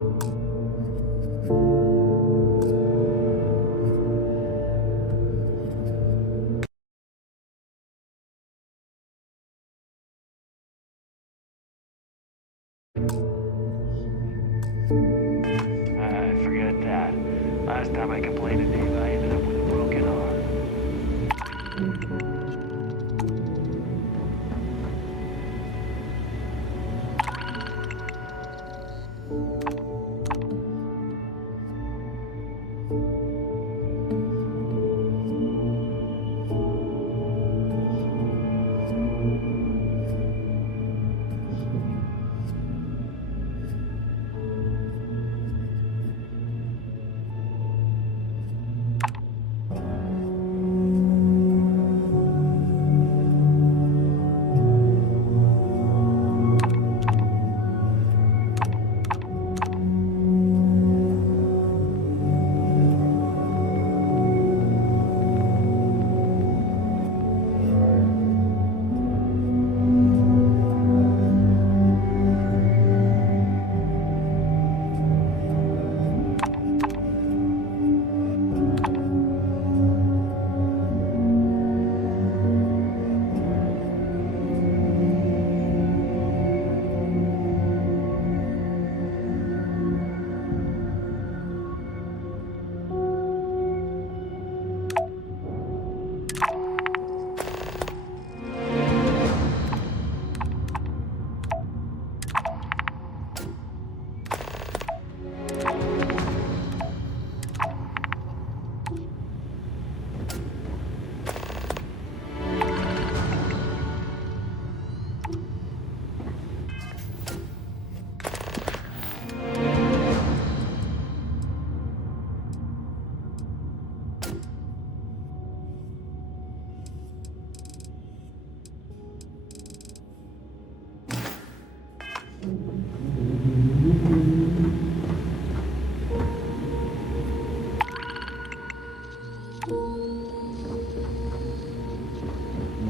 Forget that. Last time I complained to Dave, I ended up with a broken arm.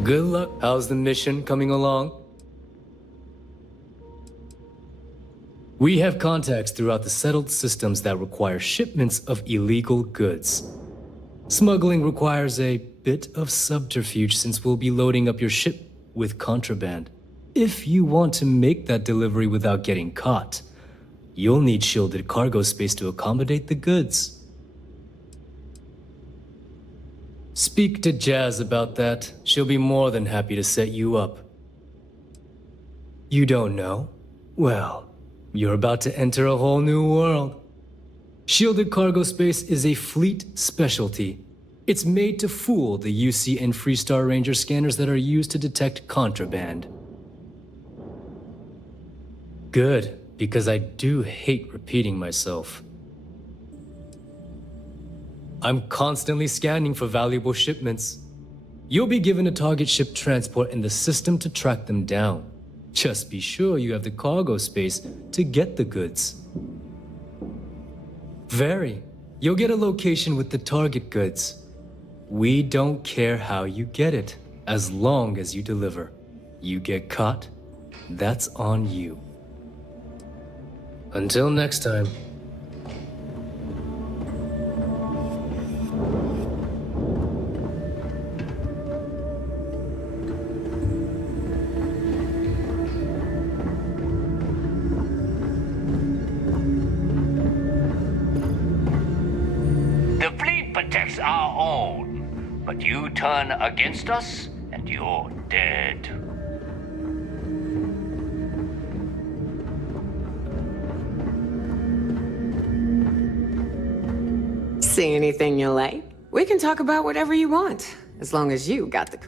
Good luck. How's the mission coming along? We have contacts throughout the settled systems that require shipments of illegal goods. Smuggling requires a bit of subterfuge since we'll be loading up your ship with contraband. If you want to make that delivery without getting caught, you'll need shielded cargo space to accommodate the goods. Speak to Jazz about that. She'll be more than happy to set you up. You don't know? Well, you're about to enter a whole new world. Shielded cargo space is a fleet specialty. It's made to fool the UC and Freestar Ranger scanners that are used to detect contraband. Good, because I do hate repeating myself. I'm constantly scanning for valuable shipments. You'll be given a target ship transport in the system to track them down. Just be sure you have the cargo space to get the goods. You'll get a location with the target goods. We don't care how you get it, as long as you deliver. You get caught, that's on you. Until next time. The fleet protects our own, but you turn against us, and you're dead. See anything you like? We can talk about whatever you want, as long as you got the...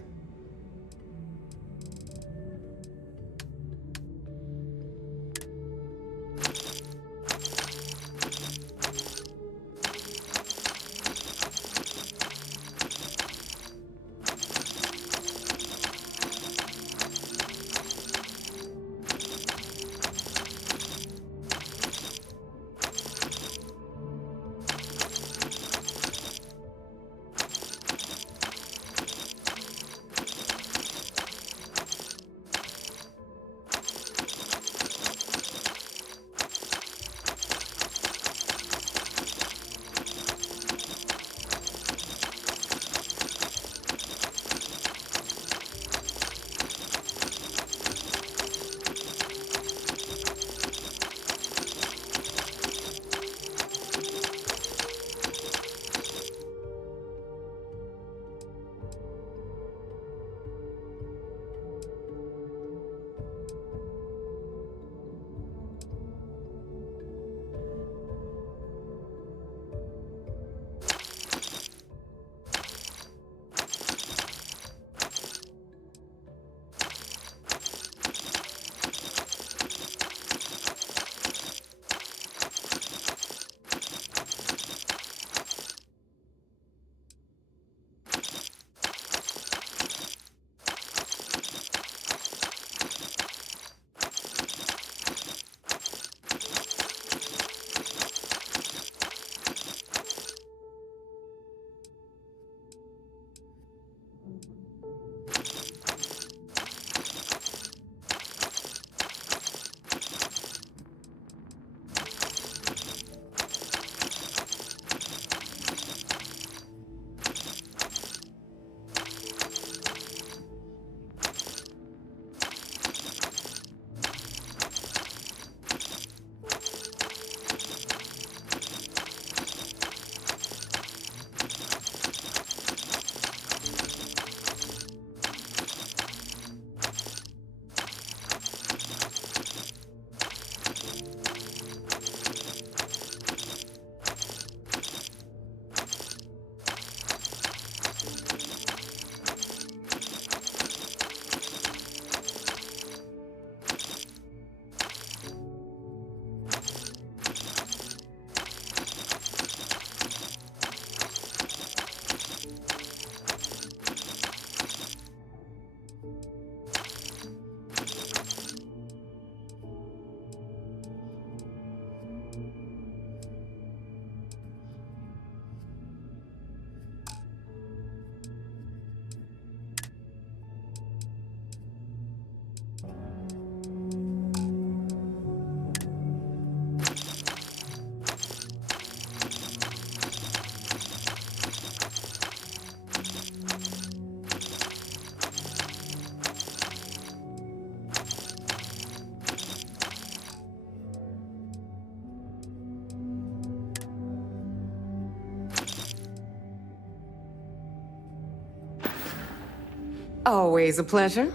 Always a pleasure.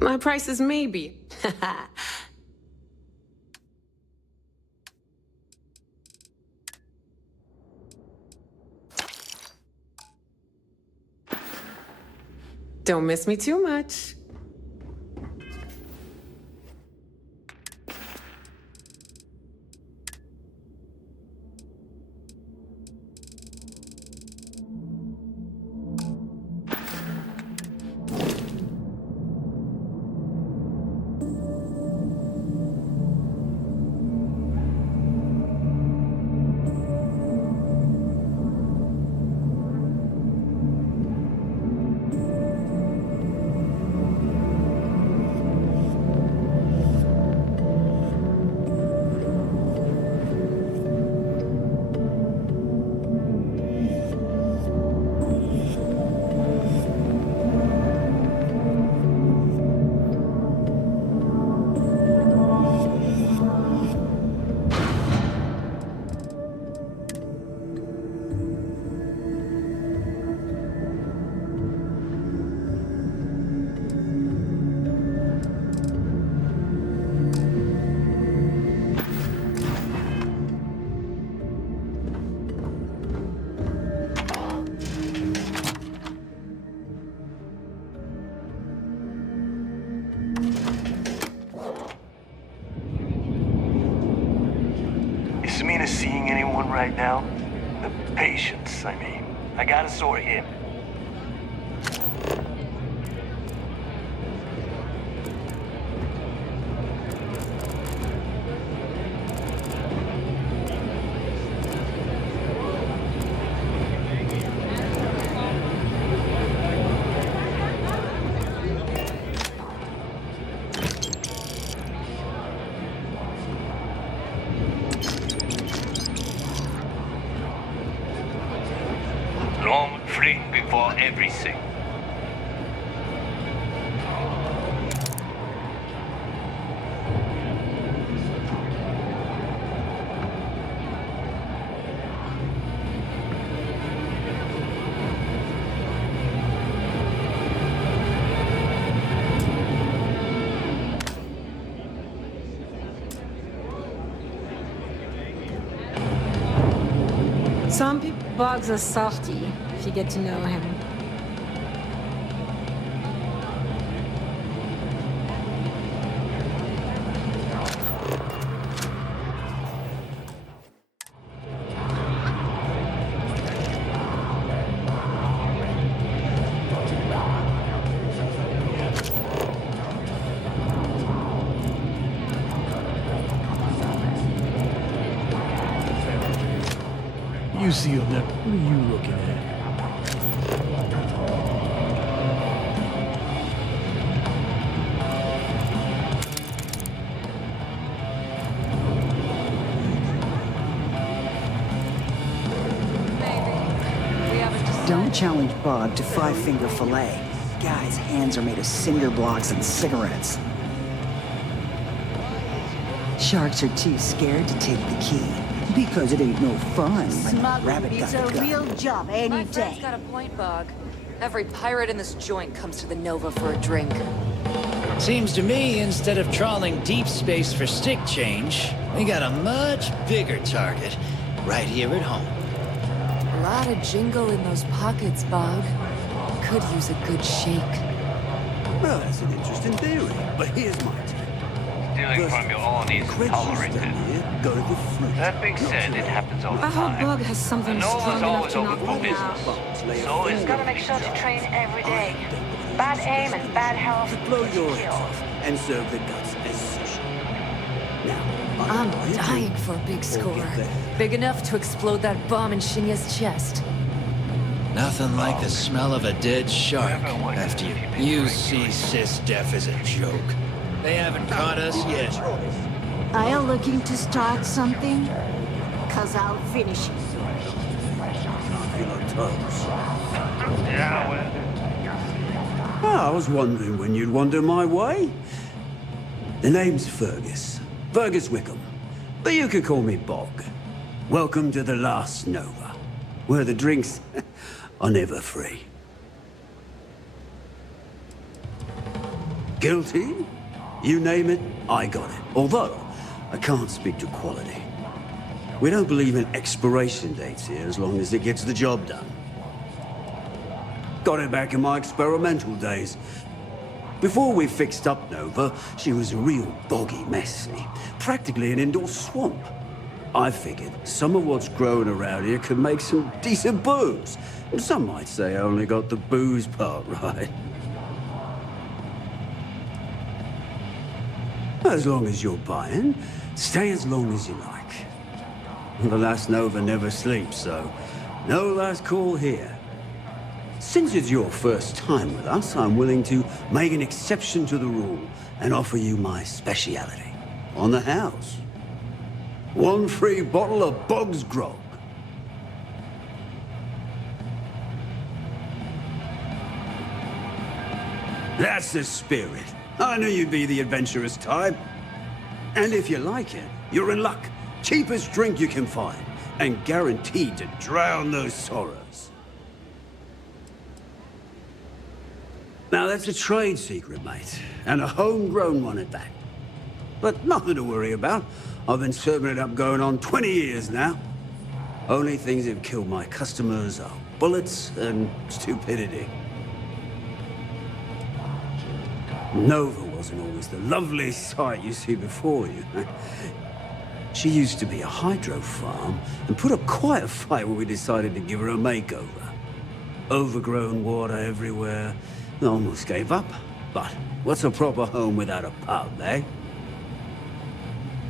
My price is maybe. Don't miss me too much. Is Mina seeing anyone right now? The patients, I mean. I gotta sort him. Long free before everything. Some people Bog's a softie, if you get to know him. You see him now. What are you looking at? Don't challenge Bob to five-finger fillet. Guy's hands are made of cinder blocks and cigarettes. Sharks are too scared to take the key. Because it ain't no fun when a Smuggling rabbit beats got a the gun. real job any My day. friend's got a point, Bog. Every pirate in this joint comes to the Nova for a drink. Seems to me, instead of trawling deep space for stick change, we got a much bigger target right here at home. A lot of jingle in those pockets, Bog. Could use a good shake. Well, that's an interesting theory, but here's my take. Stealing from your own is Credentials tolerated. down here go to the fruit. That being said, it happens all the I hope time. Bug has something The Nova's strong enough always to open knock for me out. business. So is Gotta make sure to train every day. Bad aim and bad health. Blow your heads off and serve the guts as sushi. Now, I'm buy a dying drink for a big or score. get the hell Big enough to explode that bomb in Shinya's chest. Nothing like the smell of a dead shark after you see Sis Def as a joke. They haven't caught us yet. Are you looking to start something? Cause I'll finish it. feel like toes. Yeah, well, I was wondering when you'd wander my way. The name's Fergus. Fergus Wickham. But you could call me Bog. Welcome to the last Nova, where the drinks are never free. Guilty? You name it, I got it. Although, I can't speak to quality. We don't believe in expiration dates here as long as it gets the job done. Got it back in my experimental days. Before we fixed up Nova, she was a real boggy mess, see? Practically an indoor swamp. I figured some of what's growing around here could make some decent booze. Some might say I only got the booze part right. As long as you're buying, stay as long as you like. The last Nova never sleeps, so no last call here. Since it's your first time with us, I'm willing to make an exception to the rule and offer you my speciality on the house. One free bottle of Bog's Grog. That's the spirit. I knew you'd be the adventurous type. And if you like it, you're in luck. Cheapest drink you can find, and guaranteed to drown those sorrows. Now that's a trade secret, mate, and a homegrown one at that. But nothing to worry about. I've been serving it up going on 20 years now. Only things that kill my customers are bullets and stupidity. Nova wasn't always the lovely sight you see before you. She used to be a hydro farm and put up quite a fight when we decided to give her a makeover. Overgrown water everywhere. I almost gave up. But what's a proper home without a pub, eh?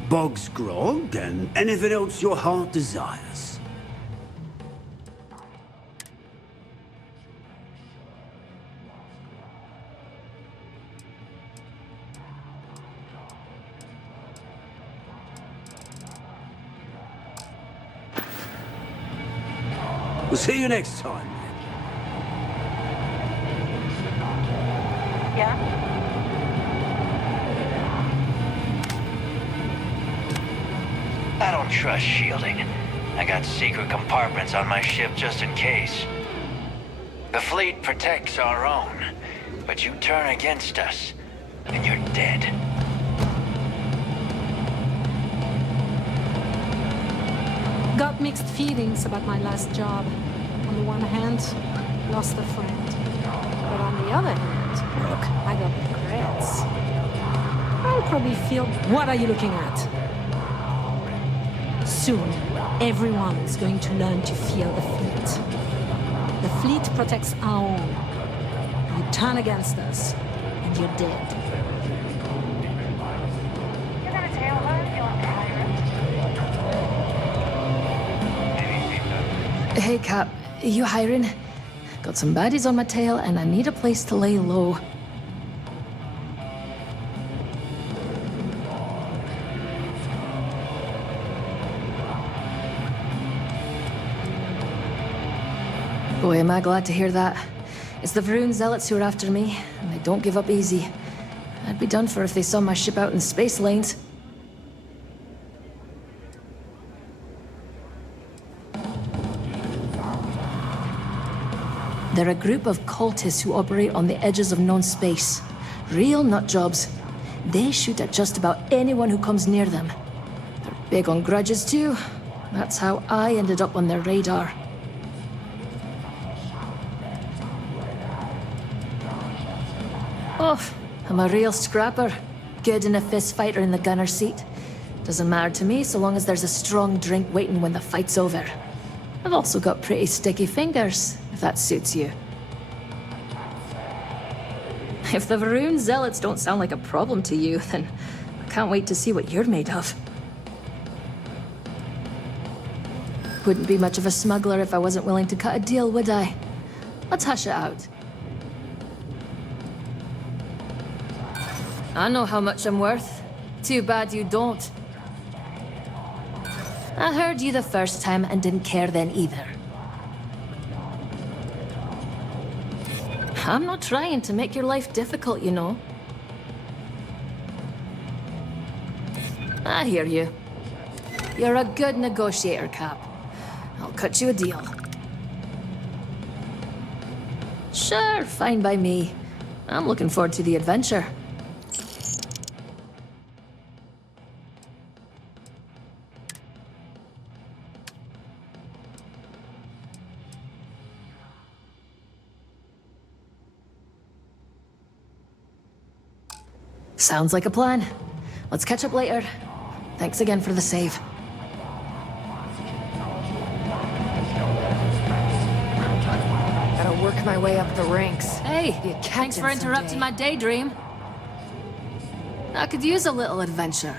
Bog's Grog and anything else your heart desires. We'll see you next time. Yeah? I don't trust shielding. I got secret compartments on my ship just in case. The fleet protects our own, but you turn against us, and you're dead. Got mixed feelings about my last job. On the one hand, lost a friend. But on the other hand, look, I got regrets. I'll probably feel... What are you looking at? Soon, everyone is going to learn to fear the fleet. The fleet protects our own. You turn against us, and you're dead. You're gonna tail her, you pirate. Hey, Cap. You hiring? Got some baddies on my tail, and I need a place to lay low. Boy, am I glad to hear that. It's the Vroon zealots who are after me, and they don't give up easy. I'd be done for if they saw my ship out in space lanes. They're a group of cultists who operate on the edges of known space. Real nutjobs. They shoot at just about anyone who comes near them. They're big on grudges too. That's how I ended up on their radar. Oh, I'm a real scrapper. Good in a fist fight or in the gunner seat. Doesn't matter to me so long as there's a strong drink waiting when the fight's over. I've also got pretty sticky fingers, if that suits you. If the Varun zealots don't sound like a problem to you, then I can't wait to see what you're made of. Wouldn't be much of a smuggler if I wasn't willing to cut a deal, would I? Let's hash it out. I know how much I'm worth. Too bad you don't. I heard you the first time and didn't care then either. I'm not trying to make your life difficult, you know. I hear you. You're a good negotiator, Cap. I'll cut you a deal. Sure, fine by me. I'm looking forward to the adventure. Sounds like a plan. Let's catch up later. Thanks again for the save. Gotta work my way up the ranks. Hey, thanks for interrupting my daydream. I could use a little adventure.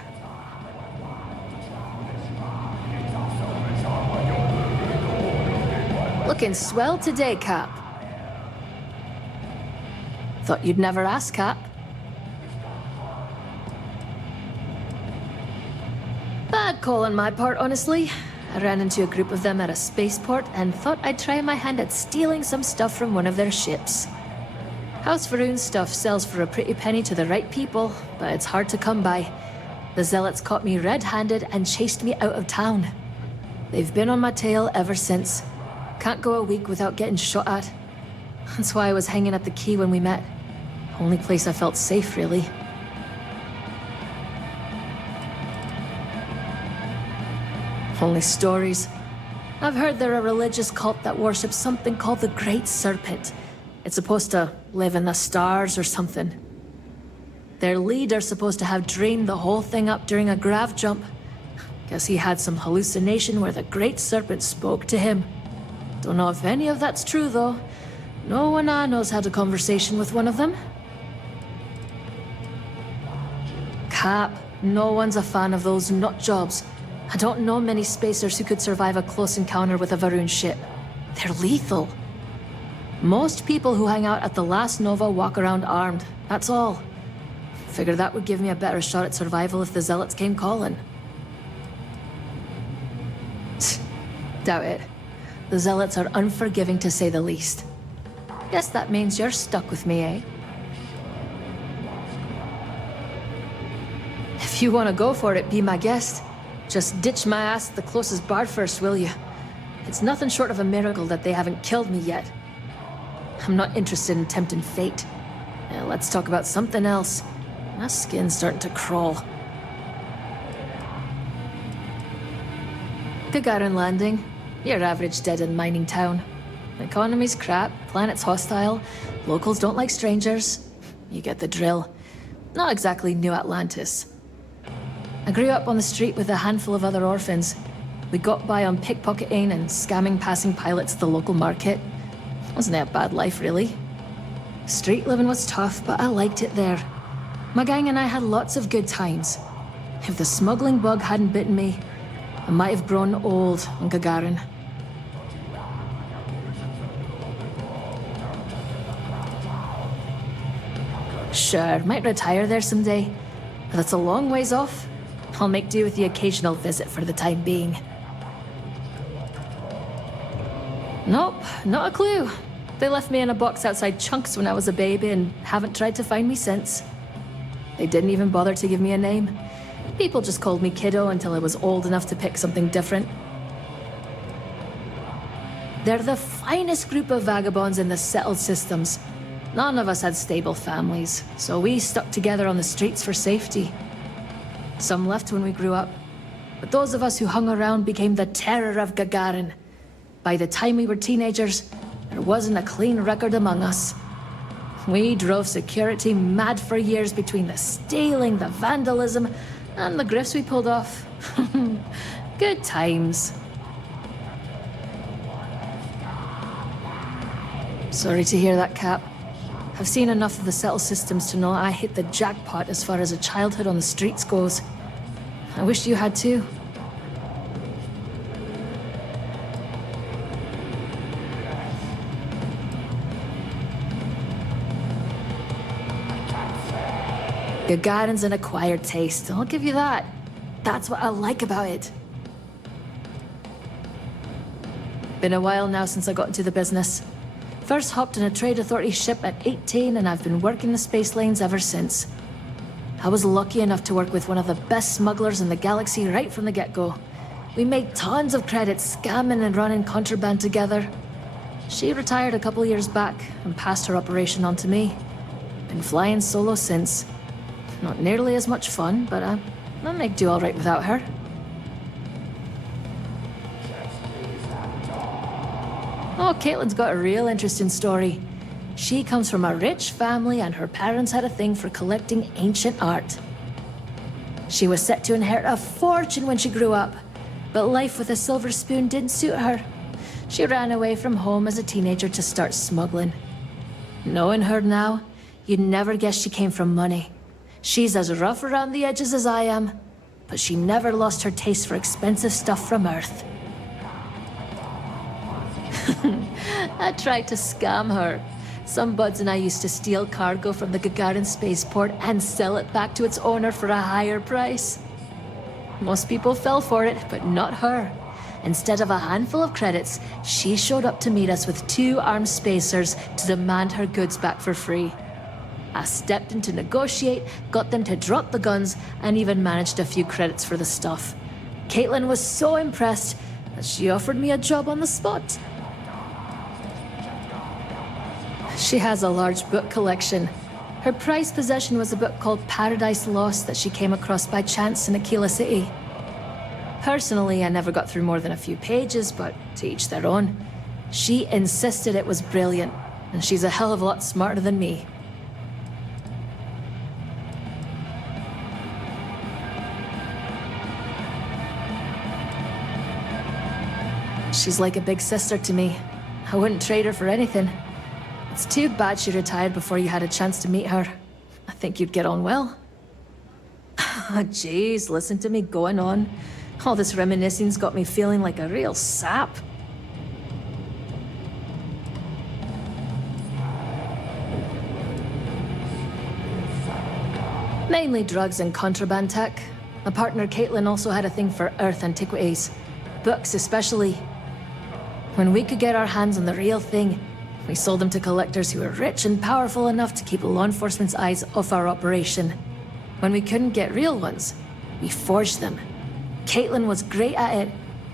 Looking swell today, Cap. Thought you'd never ask, Cap. Bad call on my part, honestly. I ran into a group of them at a spaceport and thought I'd try my hand at stealing some stuff from one of their ships. House Varun's stuff sells for a pretty penny to the right people, but it's hard to come by. The zealots caught me red-handed and chased me out of town. They've been on my tail ever since. Can't go a week without getting shot at. That's why I was hanging at the quay when we met. Only place I felt safe, really. Only stories. I've heard they're a religious cult that worships something called the Great Serpent. It's supposed to live in the stars or something. Their leader's supposed to have drained the whole thing up during a grav jump. Guess he had some hallucination where the Great Serpent spoke to him. Don't know if any of that's true, though. No one I know's had a conversation with one of them. Cap, no one's a fan of those nut jobs. I don't know many spacers who could survive a close encounter with a Varun ship. They're lethal. Most people who hang out at the last Nova walk around armed, that's all. Figured that would give me a better shot at survival if the Zealots came calling. Doubt it. The Zealots are unforgiving to say the least. Guess that means you're stuck with me, eh? If you want to go for it, be my guest. Just ditch my ass at the closest bar first, will you? It's nothing short of a miracle that they haven't killed me yet. I'm not interested in tempting fate. Let's talk about something else. My skin's starting to crawl. Gagarin Landing. Your average dead-end mining town. Economy's crap, planet's hostile, locals don't like strangers. You get the drill. Not exactly New Atlantis. I grew up on the street with a handful of other orphans. We got by on pickpocketing and scamming passing pilots at the local market. Wasn't it a bad life, really? Street living was tough, but I liked it there. My gang and I had lots of good times. If the smuggling bug hadn't bitten me, I might have grown old on Gagarin. Sure, might retire there someday, but that's a long ways off. I'll make do with the occasional visit for the time being. Nope, not a clue. They left me in a box outside Chunks when I was a baby and haven't tried to find me since. They didn't even bother to give me a name. People just called me Kiddo until I was old enough to pick something different. They're the finest group of vagabonds in the settled systems. None of us had stable families, so we stuck together on the streets for safety. Some left when we grew up, but those of us who hung around became the terror of Gagarin. By the time we were teenagers, there wasn't a clean record among us. We drove security mad for years between the stealing, the vandalism, and the grifts we pulled off. Good times. Sorry to hear that, Cap. I've seen enough of the settled systems to know I hit the jackpot as far as a childhood on the streets goes. I wish you had too. Gagarin's an acquired taste, I'll give you that. That's what I like about it. Been a while now since I got into the business. First hopped on a trade authority ship at 18, and I've been working the space lanes ever since. I was lucky enough to work with one of the best smugglers in the galaxy right from the get-go. We made tons of credits scamming and running contraband together. She retired a couple years back and passed her operation on to me. Been flying solo since. Not nearly as much fun, but I make do all right without her. Oh, Caitlin's got a real interesting story. She comes from a rich family and her parents had a thing for collecting ancient art. She was set to inherit a fortune when she grew up, but life with a silver spoon didn't suit her. She ran away from home as a teenager to start smuggling. Knowing her now, you'd never guess she came from money. She's as rough around the edges as I am, but she never lost her taste for expensive stuff from Earth. I tried to scam her. Some buds and I used to steal cargo from the Gagarin spaceport and sell it back to its owner for a higher price. Most people fell for it, but not her. Instead of a handful of credits, she showed up to meet us with 2 armed spacers to demand her goods back for free. I stepped in to negotiate, got them to drop the guns, and even managed a few credits for the stuff. Caitlin was so impressed that she offered me a job on the spot. She has a large book collection. Her prized possession was a book called Paradise Lost that she came across by chance in Aquila City. Personally, I never got through more than a few pages, but to each their own. She insisted it was brilliant, and she's a hell of a lot smarter than me. She's like a big sister to me. I wouldn't trade her for anything. It's too bad she retired before you had a chance to meet her. I think you'd get on well. Jeez, listen to me going on. All this reminiscing's got me feeling like a real sap. Mainly drugs and contraband tech. My partner Caitlin also had a thing for Earth antiquities. Books especially. When we could get our hands on the real thing, we sold them to collectors who were rich and powerful enough to keep law enforcement's eyes off our operation. When we couldn't get real ones, we forged them. Caitlin was great at it.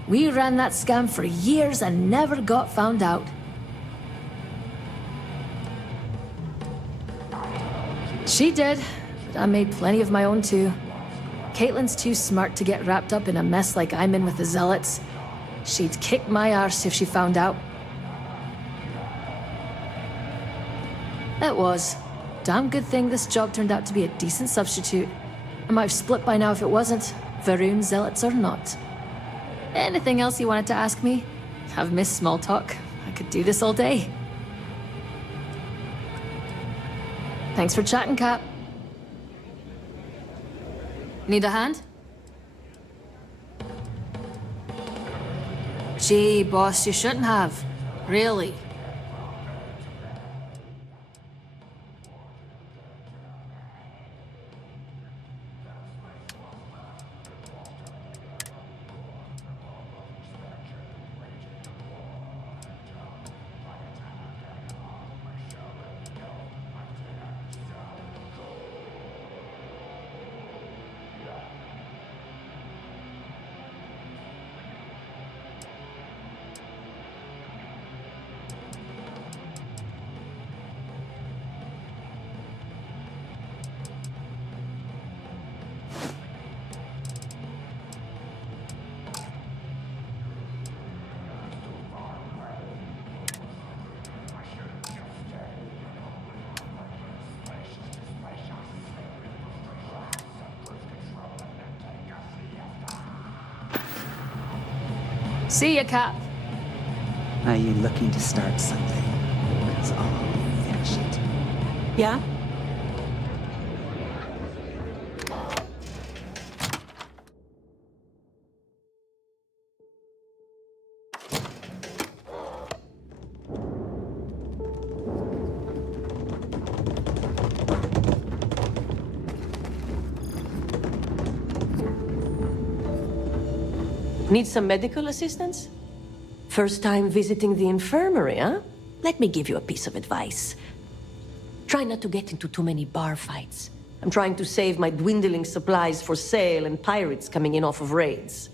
We ran that scam for years and never got found out. She did, but I made plenty of my own too. Caitlin's too smart to get wrapped up in a mess like I'm in with the Zealots. She'd kick my arse if she found out. It was. Damn good thing this job turned out to be a decent substitute. I might have split by now if it wasn't. Varun Zealots or not. Anything else you wanted to ask me? I've missed small talk. I could do this all day. Thanks for chatting, Cap. Need a hand? Gee, boss, you shouldn't have. Really. See ya, Cap. Are you looking to start something? 'Cause I'll finish it. Yeah? Need some medical assistance? First time visiting the infirmary, huh? Let me give you a piece of advice. Try not to get into too many bar fights. I'm trying to save my dwindling supplies for sale and pirates coming in off of raids.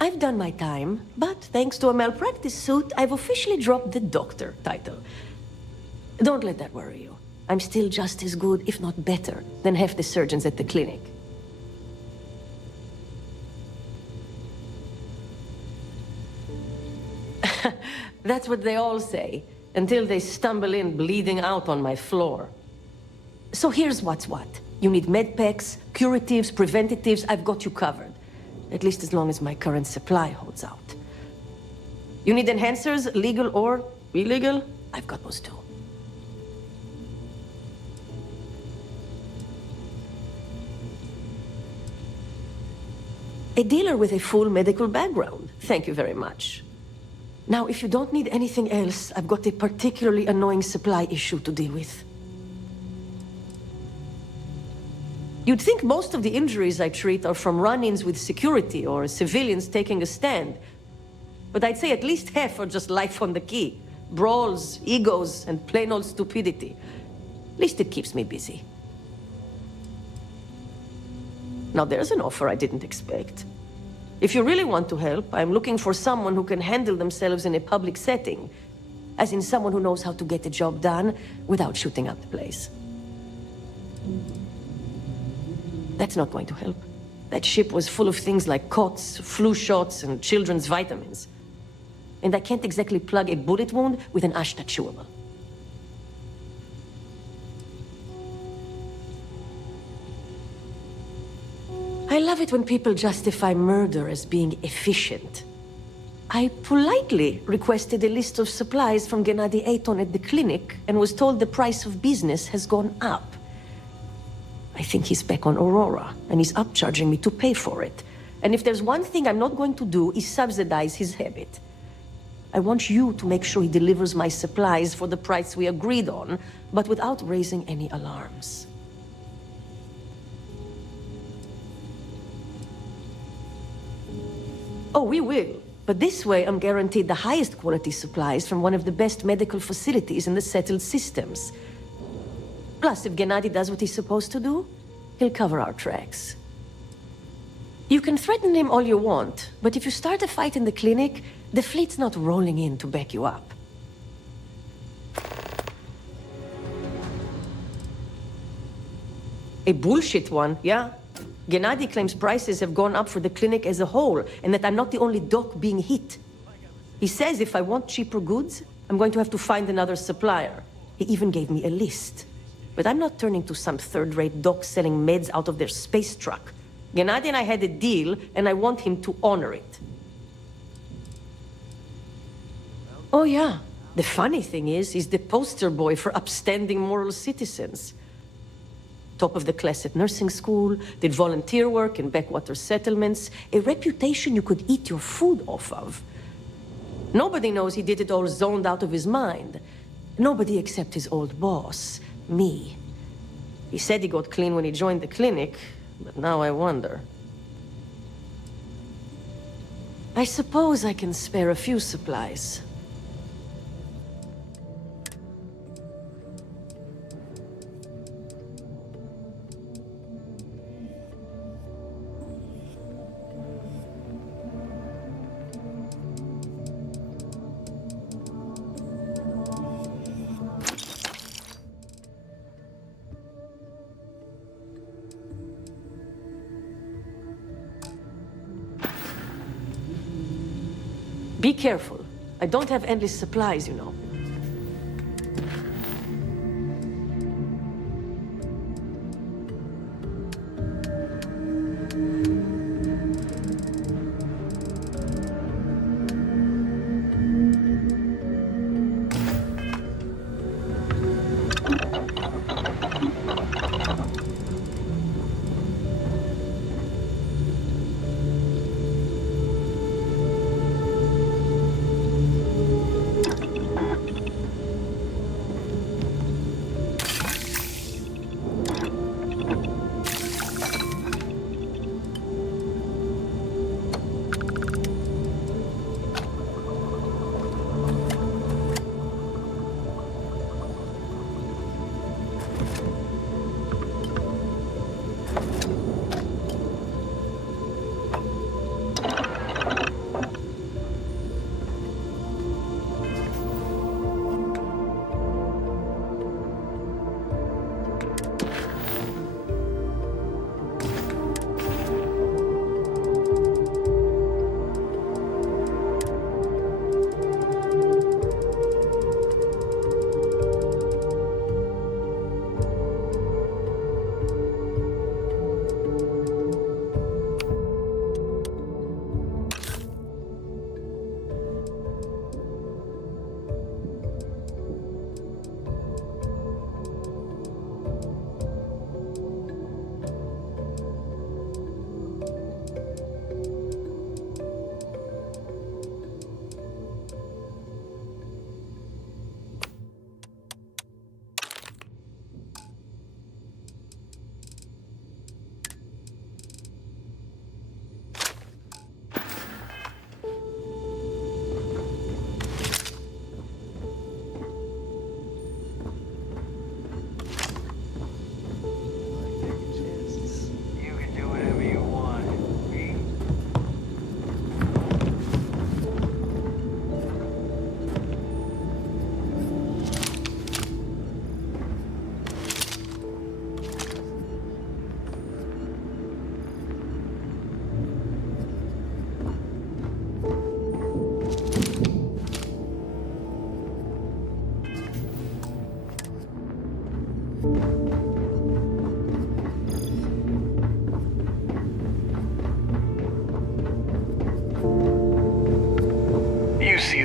I've done my time, but thanks to a malpractice suit, I've officially dropped the doctor title. Don't let that worry you. I'm still just as good, if not better, than half the surgeons at the clinic. That's what they all say, until they stumble in bleeding out on my floor. So here's what's what. You need med packs, curatives, preventatives, I've got you covered. At least as long as my current supply holds out. You need enhancers, legal or illegal? I've got those too. A dealer with a full medical background. Thank you very much. Now, if you don't need anything else, I've got a particularly annoying supply issue to deal with. You'd think most of the injuries I treat are from run-ins with security or civilians taking a stand. But I'd say at least half are just life on the key. Brawls, egos, and plain old stupidity. At least it keeps me busy. Now there's an offer I didn't expect. If you really want to help, I'm looking for someone who can handle themselves in a public setting. As in someone who knows how to get the job done without shooting up the place. That's not going to help. That ship was full of things like cots, flu shots, and children's vitamins. And I can't exactly plug a bullet wound with an Ashta chewable. I love it when people justify murder as being efficient. I politely requested a list of supplies from Gennady Aton at the clinic and was told the price of business has gone up. I think he's back on Aurora, and he's upcharging me to pay for it. And if there's one thing I'm not going to do is subsidize his habit. I want you to make sure he delivers my supplies for the price we agreed on, but without raising any alarms. Oh, we will. But this way, I'm guaranteed the highest quality supplies from one of the best medical facilities in the settled systems. Plus, if Gennady does what he's supposed to do, he'll cover our tracks. You can threaten him all you want, but if you start a fight in the clinic, the fleet's not rolling in to back you up. A bullshit one, yeah? Gennady claims prices have gone up for the clinic as a whole, and that I'm not the only doc being hit. He says if I want cheaper goods, I'm going to have to find another supplier. He even gave me a list. But I'm not turning to some third-rate doc selling meds out of their space truck. Gennady and I had a deal, and I want him to honor it. Oh yeah, the funny thing is, he's the poster boy for upstanding moral citizens. Top of the class at nursing school, did volunteer work in backwater settlements, a reputation you could eat your food off of. Nobody knows he did it all zoned out of his mind. Nobody except his old boss, me. He said he got clean when he joined the clinic, but now I wonder. I suppose I can spare a few supplies. Be careful. I don't have endless supplies, you know.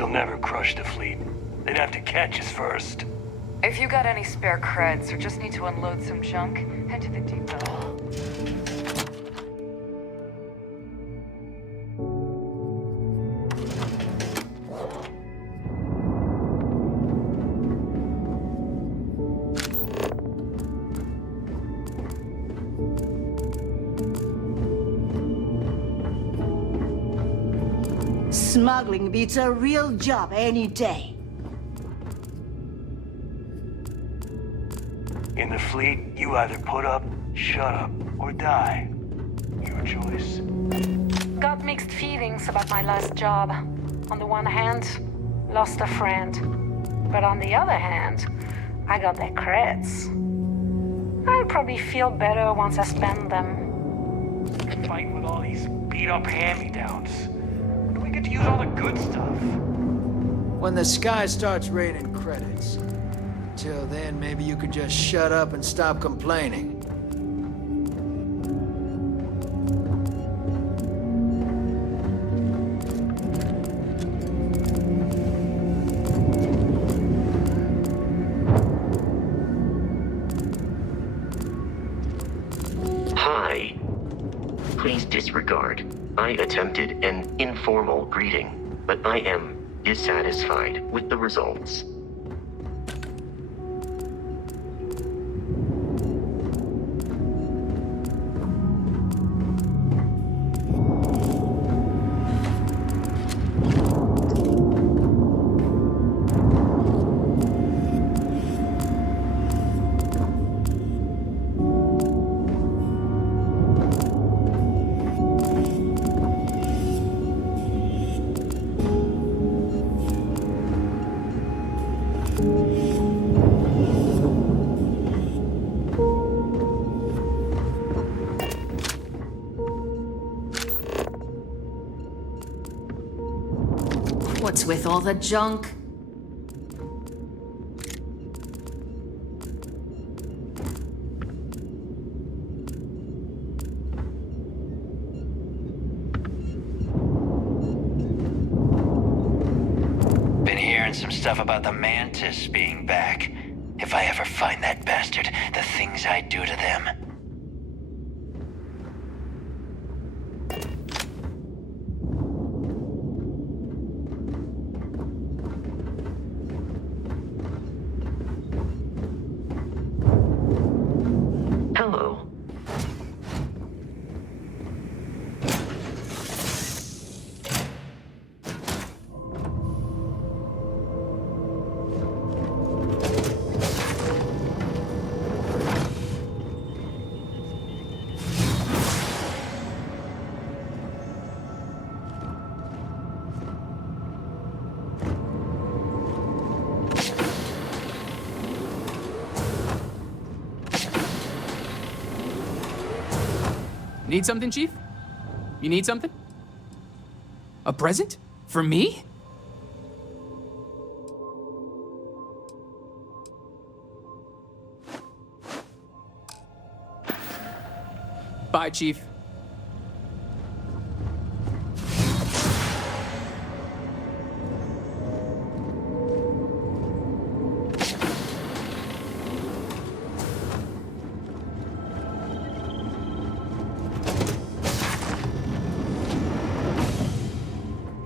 never crush the fleet. They'd have to catch us first. If you got any spare creds or just need to unload some junk, head to the depot. Smuggling beats a real job any day. In the fleet, you either put up, shut up, or die. Your choice. Got mixed feelings about my last job. On the one hand, lost a friend. But on the other hand, I got their creds. I'll probably feel better once I spend them. Fighting with all these beat-up hand-me-downs. Do we get to use all the good stuff? When the sky starts raining credits. Till then, maybe you could just shut up and stop complaining. Hi. Please disregard. I attempted an informal greeting, but I am dissatisfied with the results. What's with all the junk? Been hearing some stuff about the Mantis being back. If I ever find that bastard, the things I do to them. Hello. Need something, Chief? You need something? A present? For me? Bye, Chief.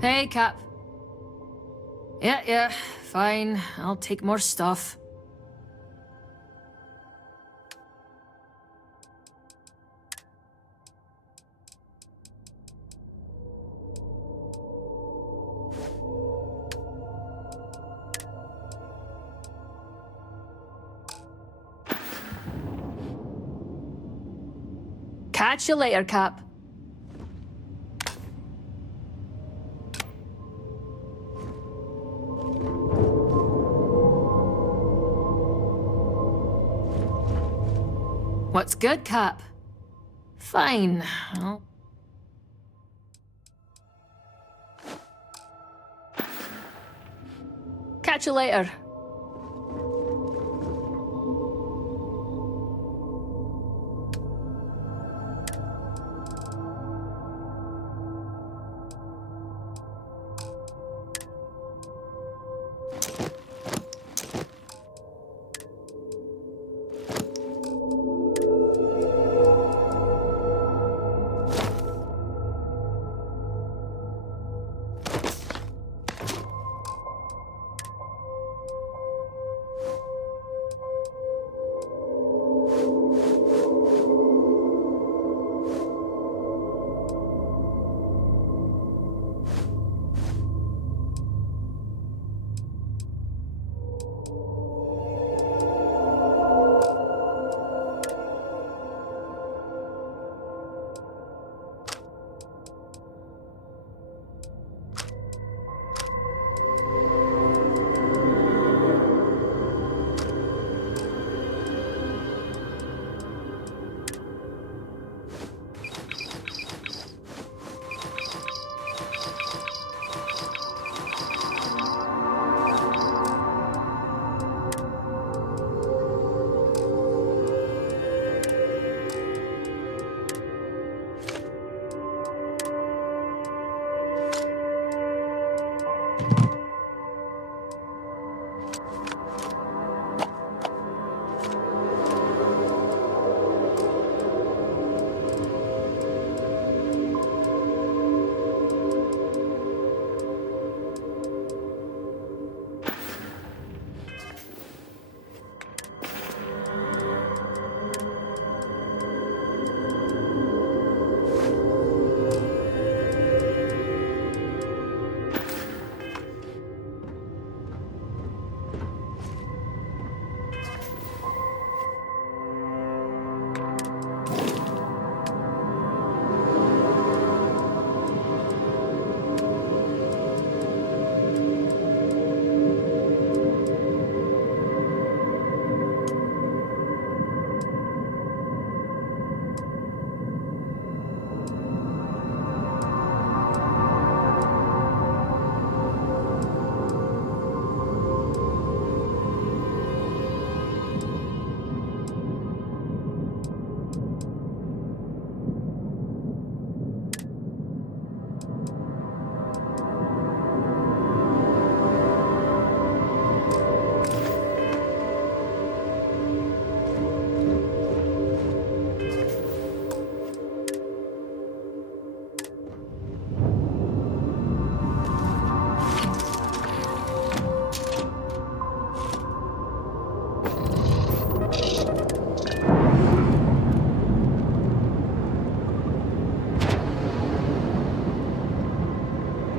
Hey, Cap. Yeah, fine. I'll take more stuff. Catch you later, Cap. What's good, Cap? Fine. Catch you later.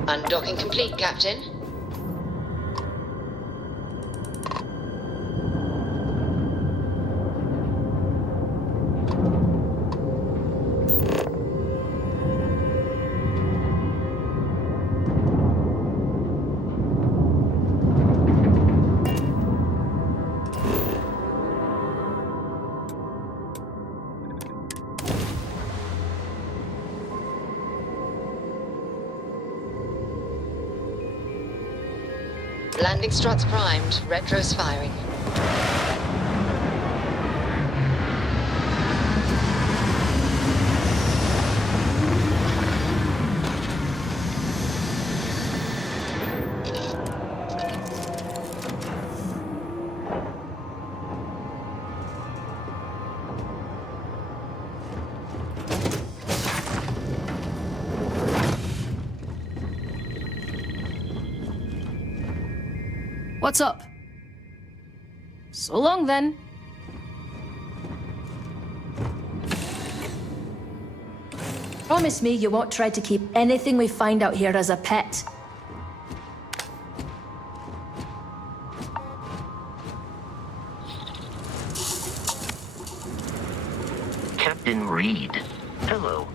Undocking complete, Captain. Landing struts primed, retros firing. What's up? So long then. Promise me you won't try to keep anything we find out here as a pet. Captain Reed, hello.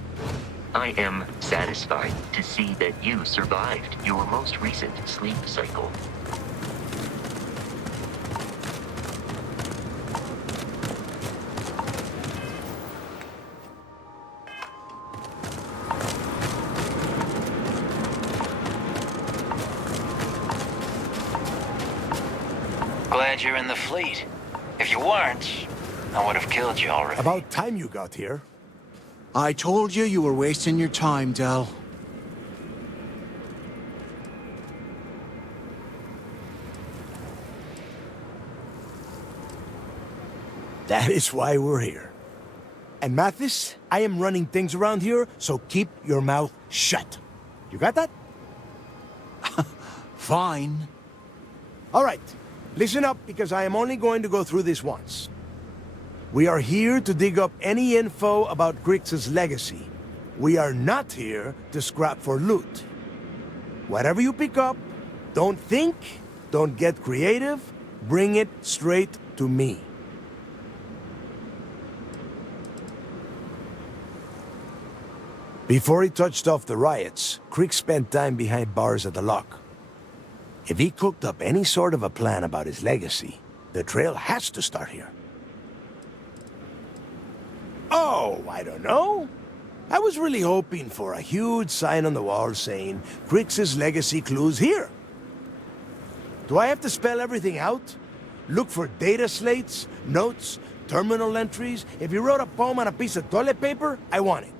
I am satisfied to see that you survived your most recent sleep cycle. Glad you're in the fleet. If you weren't, I would have killed you already. About time you got here. I told you you were wasting your time, Del. That is why we're here. And Mathis, I am running things around here, so keep your mouth shut. You got that? Fine. All right, listen up, because I am only going to go through this once. We are here to dig up any info about Grix's legacy. We are not here to scrap for loot. Whatever you pick up, don't think, don't get creative, bring it straight to me. Before he touched off the riots, Crick spent time behind bars at the lock. If he cooked up any sort of a plan about his legacy, the trail has to start here. Oh, I don't know. I was really hoping for a huge sign on the wall saying, Grix's legacy clues here. Do I have to spell everything out? Look for data slates, notes, terminal entries? If you wrote a poem on a piece of toilet paper, I want it.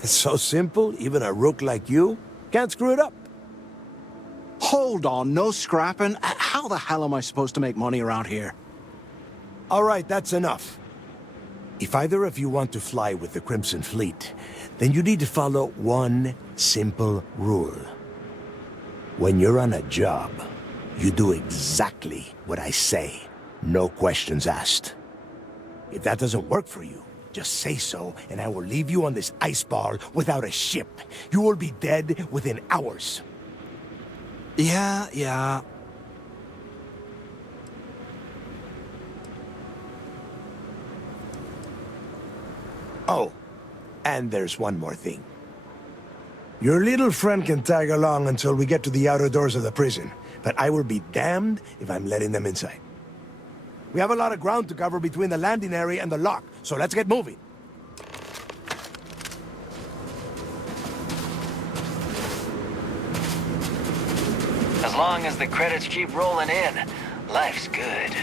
It's so simple, even a rook like you can't screw it up. Hold on, no scrapping. How the hell am I supposed to make money around here? All right, that's enough. If either of you want to fly with the Crimson Fleet, then you need to follow one simple rule. When you're on a job, you do exactly what I say. No questions asked. If that doesn't work for you, just say so, and I will leave you on this ice ball without a ship. You will be dead within hours. Yeah. Oh, and there's one more thing. Your little friend can tag along until we get to the outer doors of the prison, but I will be damned if I'm letting them inside. We have a lot of ground to cover between the landing area and the lock, so let's get moving. As long as the credits keep rolling in, life's good.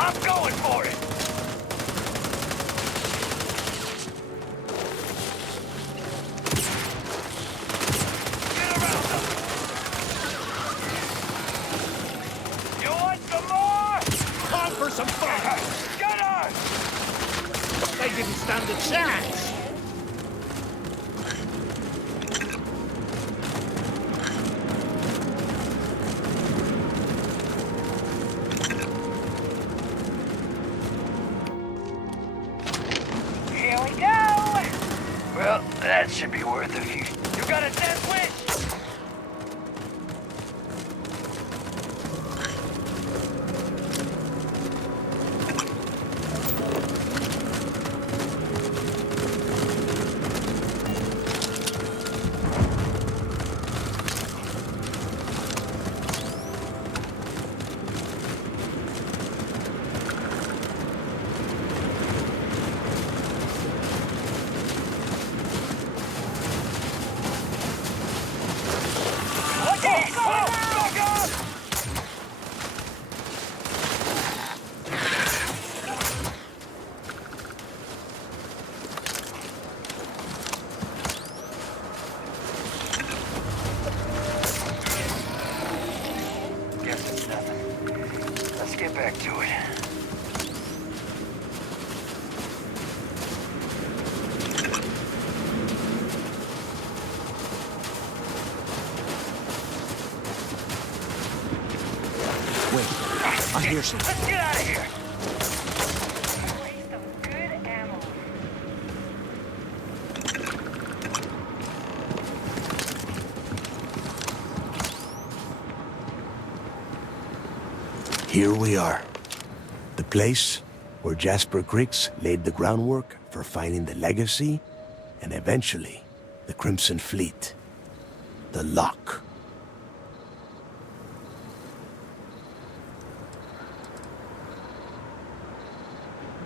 I'm going for it! Get around them! You want some more? Time for some fun! Get her! They didn't stand a chance! Here we go! Well, that should be worth a few. You got a dead wish! Guess it's nothing. Let's get back to it. Wait, I hear something. Let's get out of here! Here we are. The place where Jasper Griggs laid the groundwork for finding the legacy and eventually the Crimson Fleet. The lock.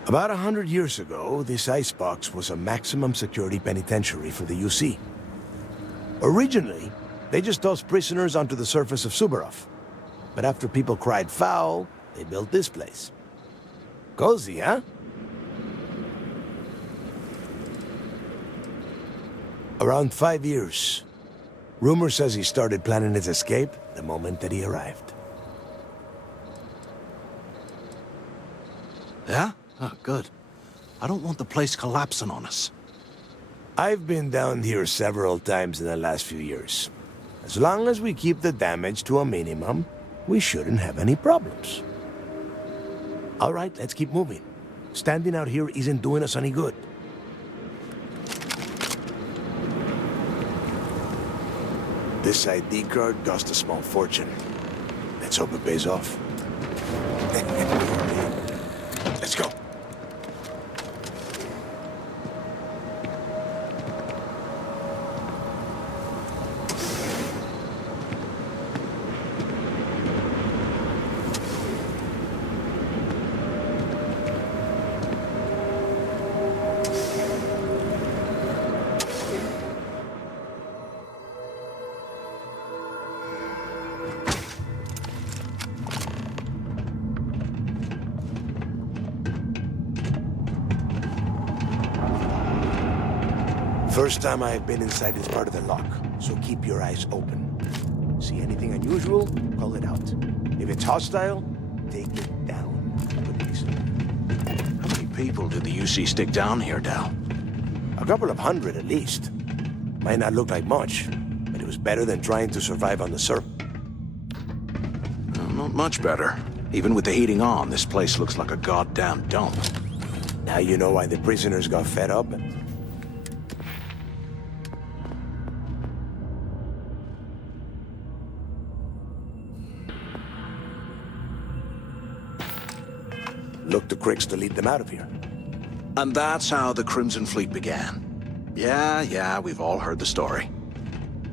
About 100 years ago, this icebox was a maximum security penitentiary for the UC. Originally, they just tossed prisoners onto the surface of Subarov. But after people cried foul, they built this place. Cozy, huh? Around 5 years. Rumor says he started planning his escape the moment that he arrived. Yeah? Oh, good. I don't want the place collapsing on us. I've been down here several times in the last few years. As long as we keep the damage to a minimum, we shouldn't have any problems. All right, let's keep moving. Standing out here isn't doing us any good. This ID card cost a small fortune. Let's hope it pays off. Let's go. First time I have been inside this part of the lock, so keep your eyes open. See anything unusual, call it out. If it's hostile, take it down. How many people did the UC stick down here, Dal? A couple of hundred at least. Might not look like much, but it was better than trying to survive on the surface. Not much better. Even with the heating on, this place looks like a goddamn dump. Now you know why the prisoners got fed up. Look to Crix to lead them out of here. And that's how the Crimson Fleet began. Yeah, we've all heard the story.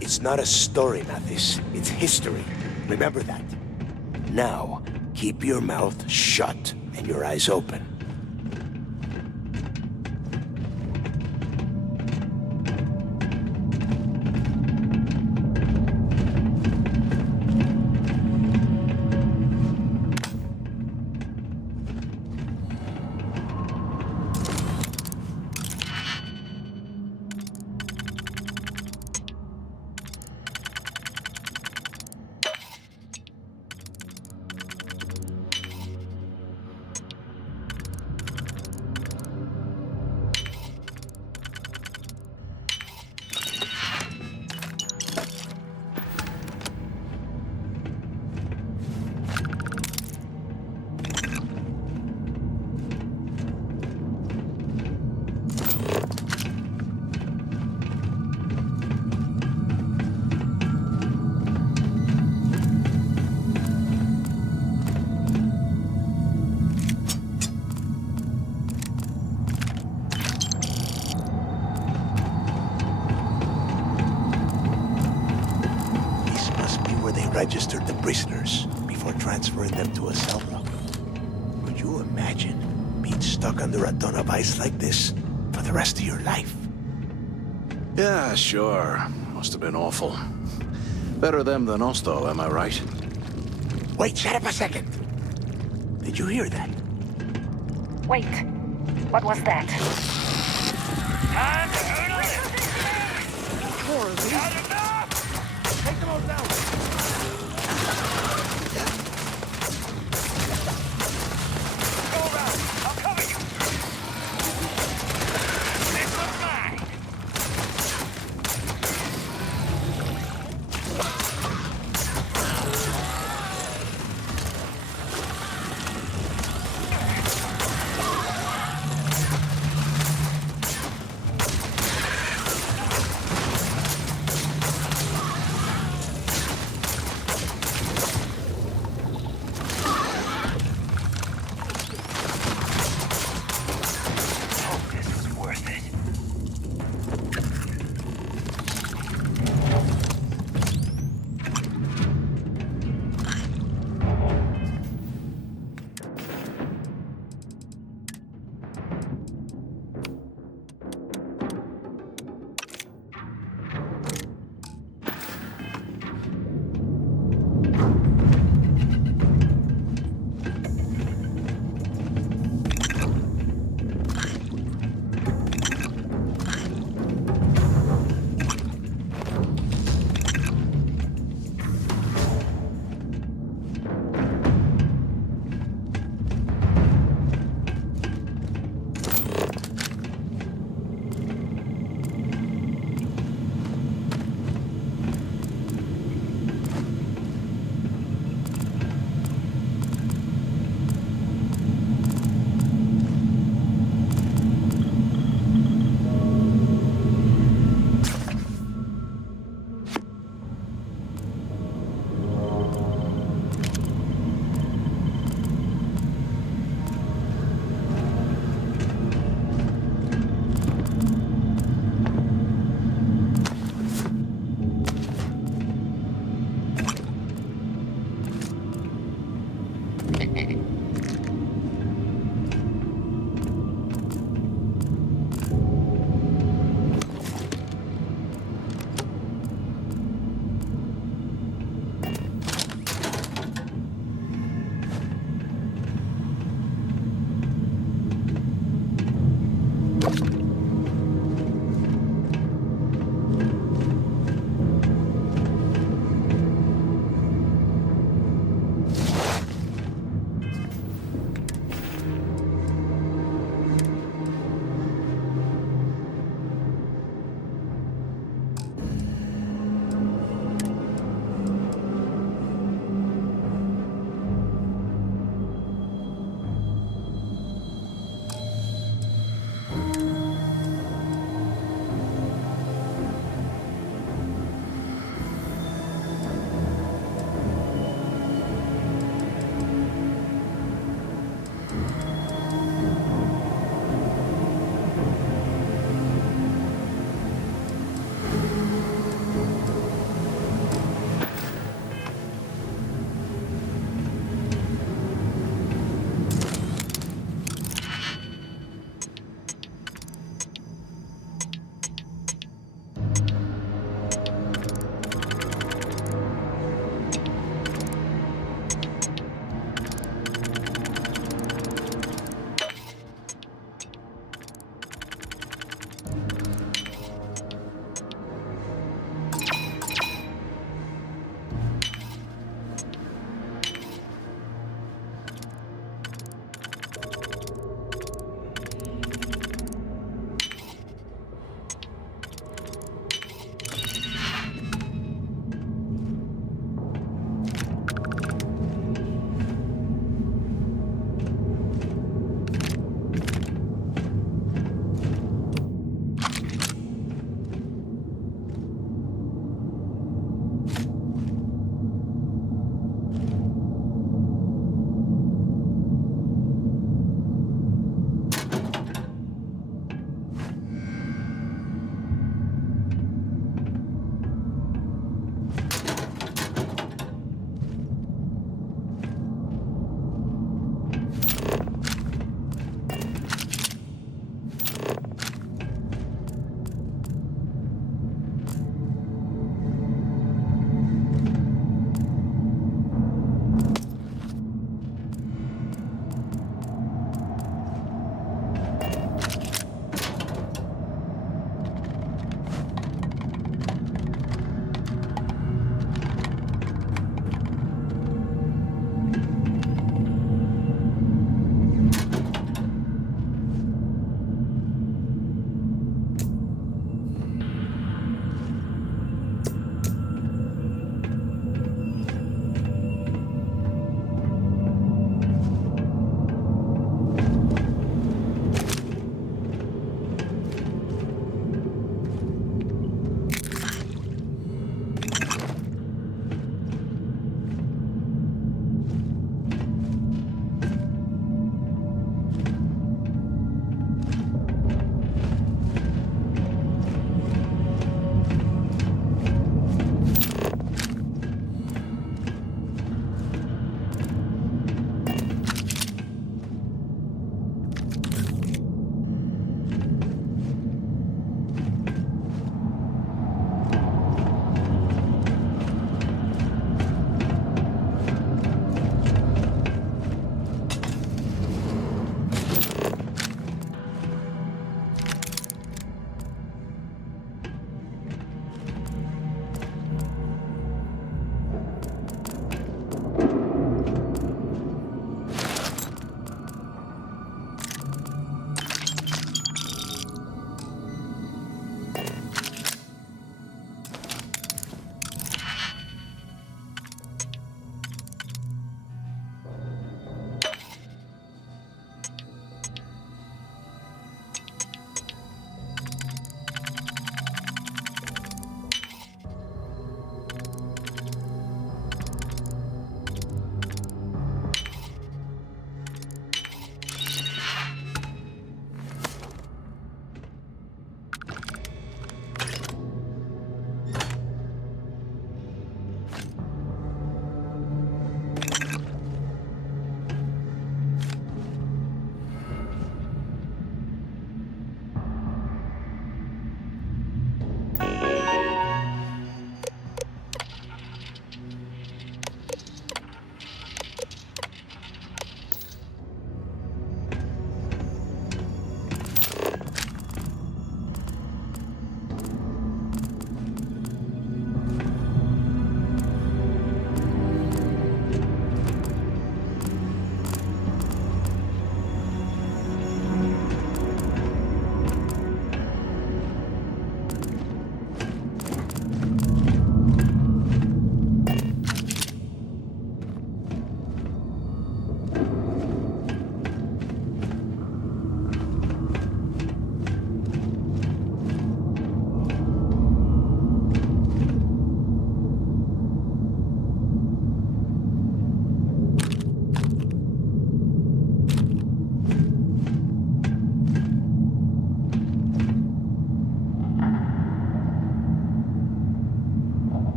It's not a story, Mathis. It's history. Remember that. Now, keep your mouth shut and your eyes open. Registered the prisoners before transferring them to a cell block. Could you imagine being stuck under a ton of ice like this for the rest of your life? Yeah, sure. Must have been awful. Better them than us, though, am I right? Wait, shut up a second. Did you hear that? Wait, what was that? Take them all down.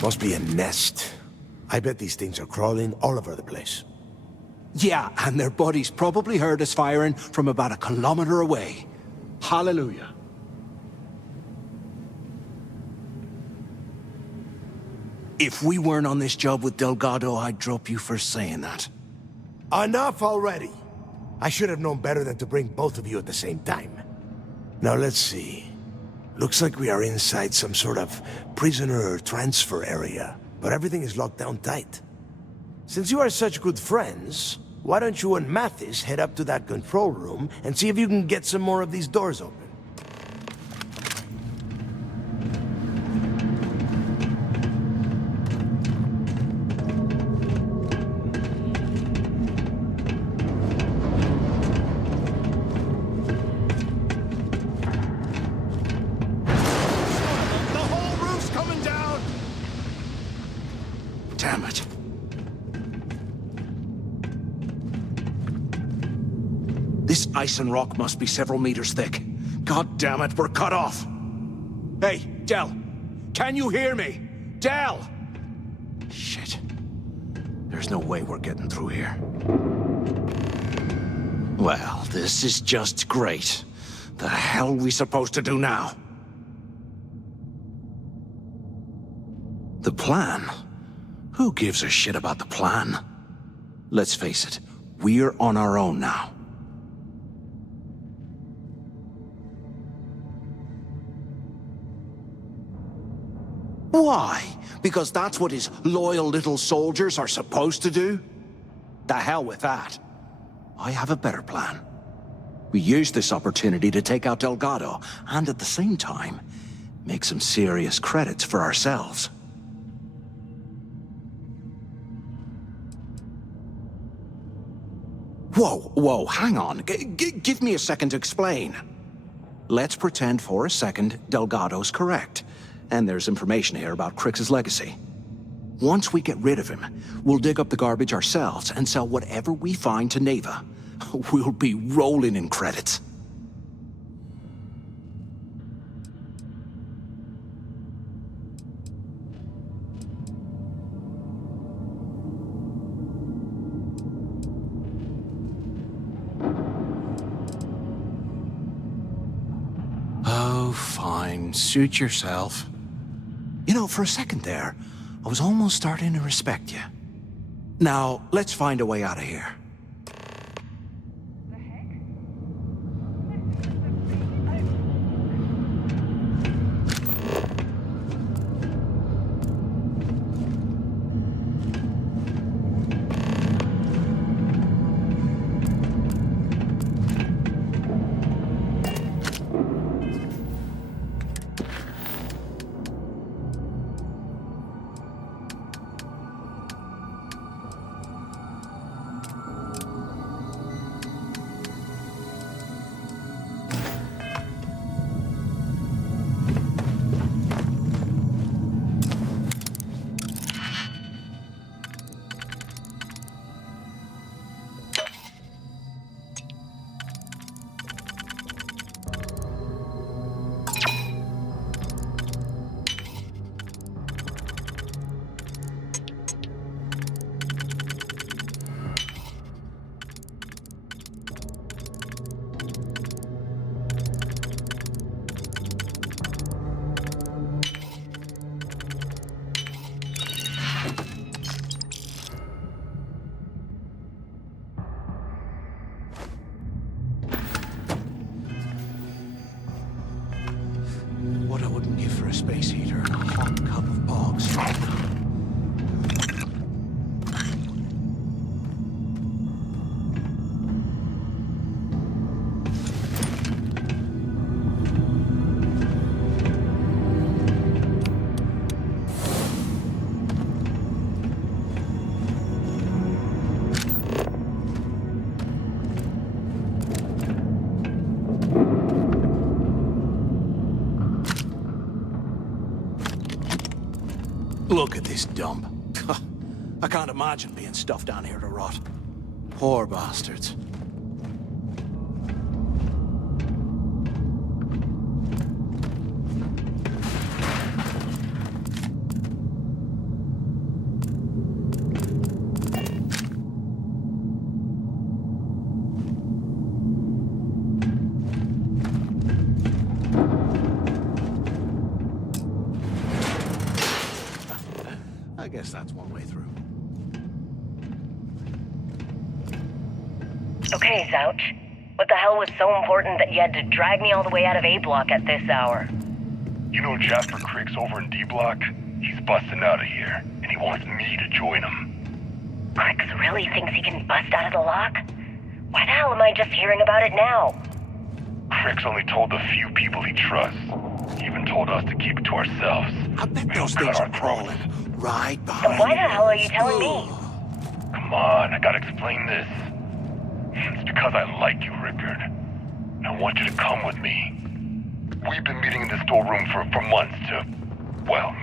Must be a nest. I bet these things are crawling all over the place. Yeah, and their buddies probably heard us firing from about 1 kilometer away. Hallelujah. If we weren't on this job with Delgado, I'd drop you for saying that. Enough already! I should have known better than to bring both of you at the same time. Now let's see. Looks like we are inside some sort of prisoner transfer area, but everything is locked down tight. Since you are such good friends, why don't you and Mathis head up to that control room and see if you can get some more of these doors open? Damn it. This ice and rock must be several meters thick. God damn it, we're cut off. Hey, Del. Can you hear me? Del! Shit. There's no way we're getting through here. Well, this is just great. The hell are we supposed to do now? The plan? Who gives a shit about the plan? Let's face it, we're on our own now. Why? Because that's what his loyal little soldiers are supposed to do? The hell with that. I have a better plan. We use this opportunity to take out Delgado, and at the same time, make some serious credits for ourselves. Whoa, hang on. Give me a second to explain. Let's pretend for a second Delgado's correct, and there's information here about Crix's legacy. Once we get rid of him, we'll dig up the garbage ourselves and sell whatever we find to Neva. We'll be rolling in credits. Oh, fine. Suit yourself. You know, for a second there, I was almost starting to respect you. Now, let's find a way out of here. What I wouldn't give for a space heater and a hot cup of bog strong. Look at this dump. I can't imagine being stuffed down here to rot. Poor bastards. I guess that's one way through. Okay, Zouch. What the hell was so important that you had to drag me all the way out of A Block at this hour? You know Jasper Crick's over in D Block? He's busting out of here, and he wants me to join him. Crix really thinks he can bust out of the lock? Why the hell am I just hearing about it now? Crick's only told the few people he trusts. He even told us to keep it to ourselves. I bet those things are crawling right behind So why the hell are you telling me? Come on, I gotta explain this. It's because I like you, Rickard. And I want you to come with me. We've been meeting in the storeroom for months to, well,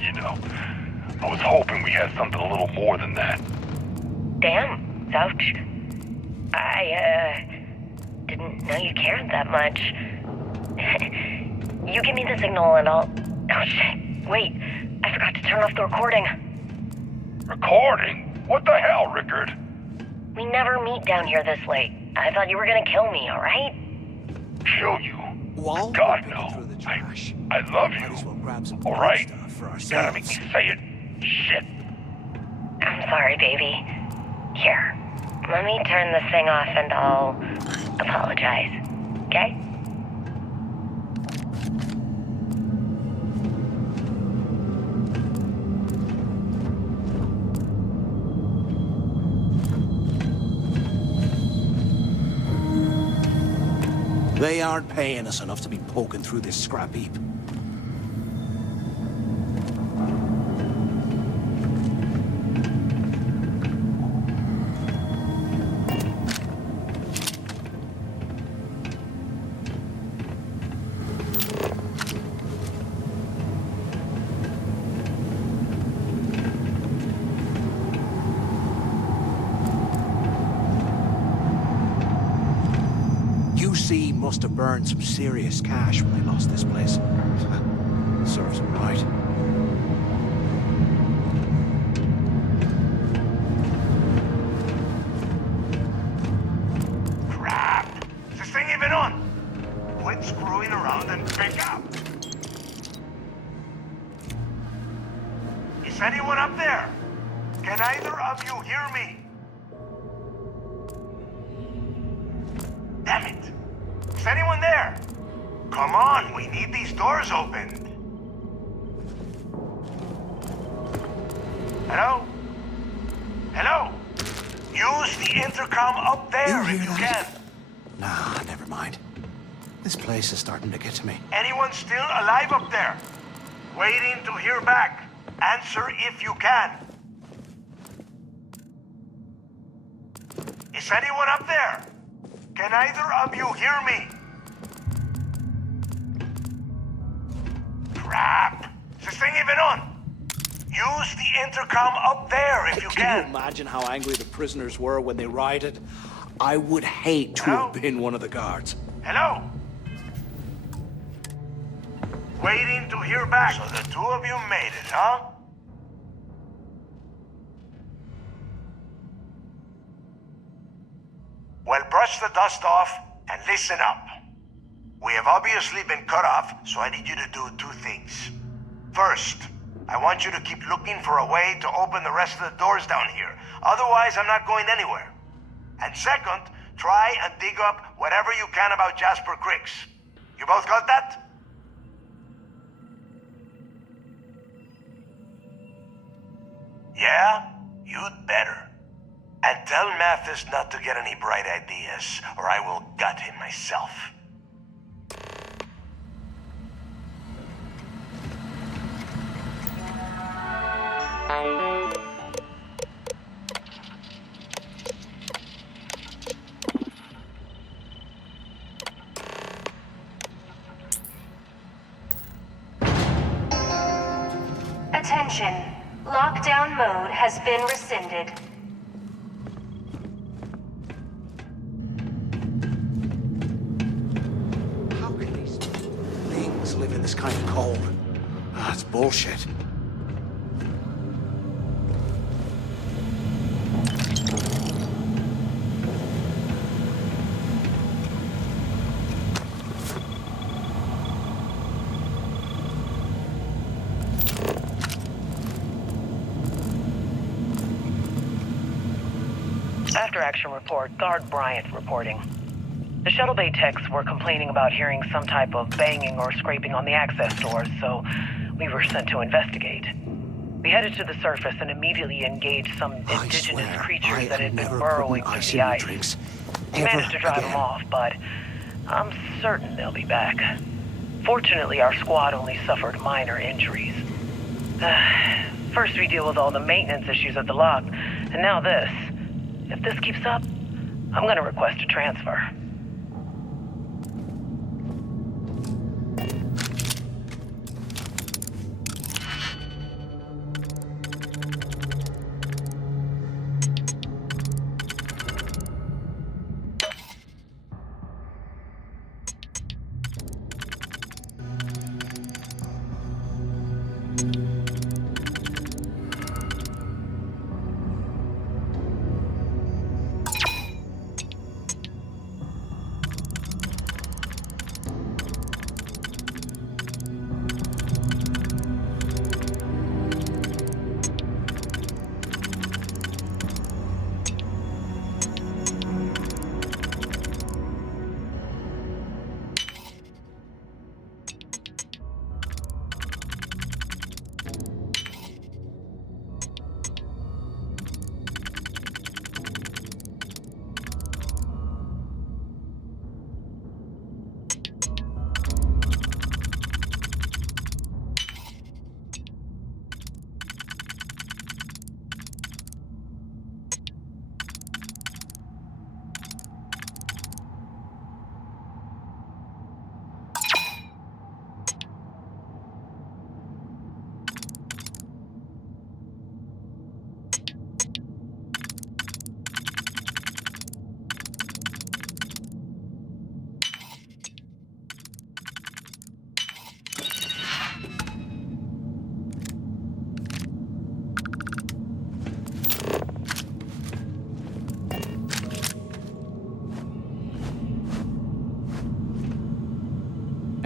you know. I was hoping we had something a little more than that. Damn, Zouch. I, didn't know you cared that much. You give me the signal and I'll... Oh, shit. Wait, I forgot to turn off the recording. Recording? What the hell, Rickard? We never meet down here this late. I thought you were gonna kill me, alright? Kill you? God, no. I love you. Alright? You gotta make me say it. Shit. I'm sorry, baby. Here, let me turn this thing off and I'll apologize. Okay? They aren't paying us enough to be poking through this scrap heap. Must have burned some serious cash when they lost this place. Serves them right. Crap! Is this thing even on? Quit screwing around and pick up! Is anyone up there? Can either of you hear me? Damn it! Is anyone there? Come on, we need these doors opened. Hello? Hello? Use the intercom up there if you can. Nah, never mind. This place is starting to get to me. Anyone still alive up there? Waiting to hear back. Answer if you can. Is anyone up there? Can either of you hear me? Crap! Is this thing even on? Use the intercom up there if you can. Can you imagine how angry the prisoners were when they rioted? I would hate to have been one of the guards. Hello? Waiting to hear back. So the two of you made it, huh? Well, brush the dust off and listen up. We have obviously been cut off, so I need you to do two things. First, I want you to keep looking for a way to open the rest of the doors down here. Otherwise, I'm not going anywhere. And second, try and dig up whatever you can about Jasper Cricks. You both got that? Yeah? You'd better. And tell Mathis not to get any bright ideas, or I will gut him myself. Attention. Lockdown mode has been rescinded. How can these things live in this kind of cold? That's bullshit. after-action report, Guard Bryant reporting. The shuttle bay techs were complaining about hearing some type of banging or scraping on the access doors, so we were sent to investigate. We headed to the surface and immediately engaged some indigenous creatures that had been burrowing through the ice. We managed to drive them off, but I'm certain they'll be back. Fortunately, our squad only suffered minor injuries. First we deal with all the maintenance issues at the lock, and now this. If this keeps up, I'm gonna request a transfer.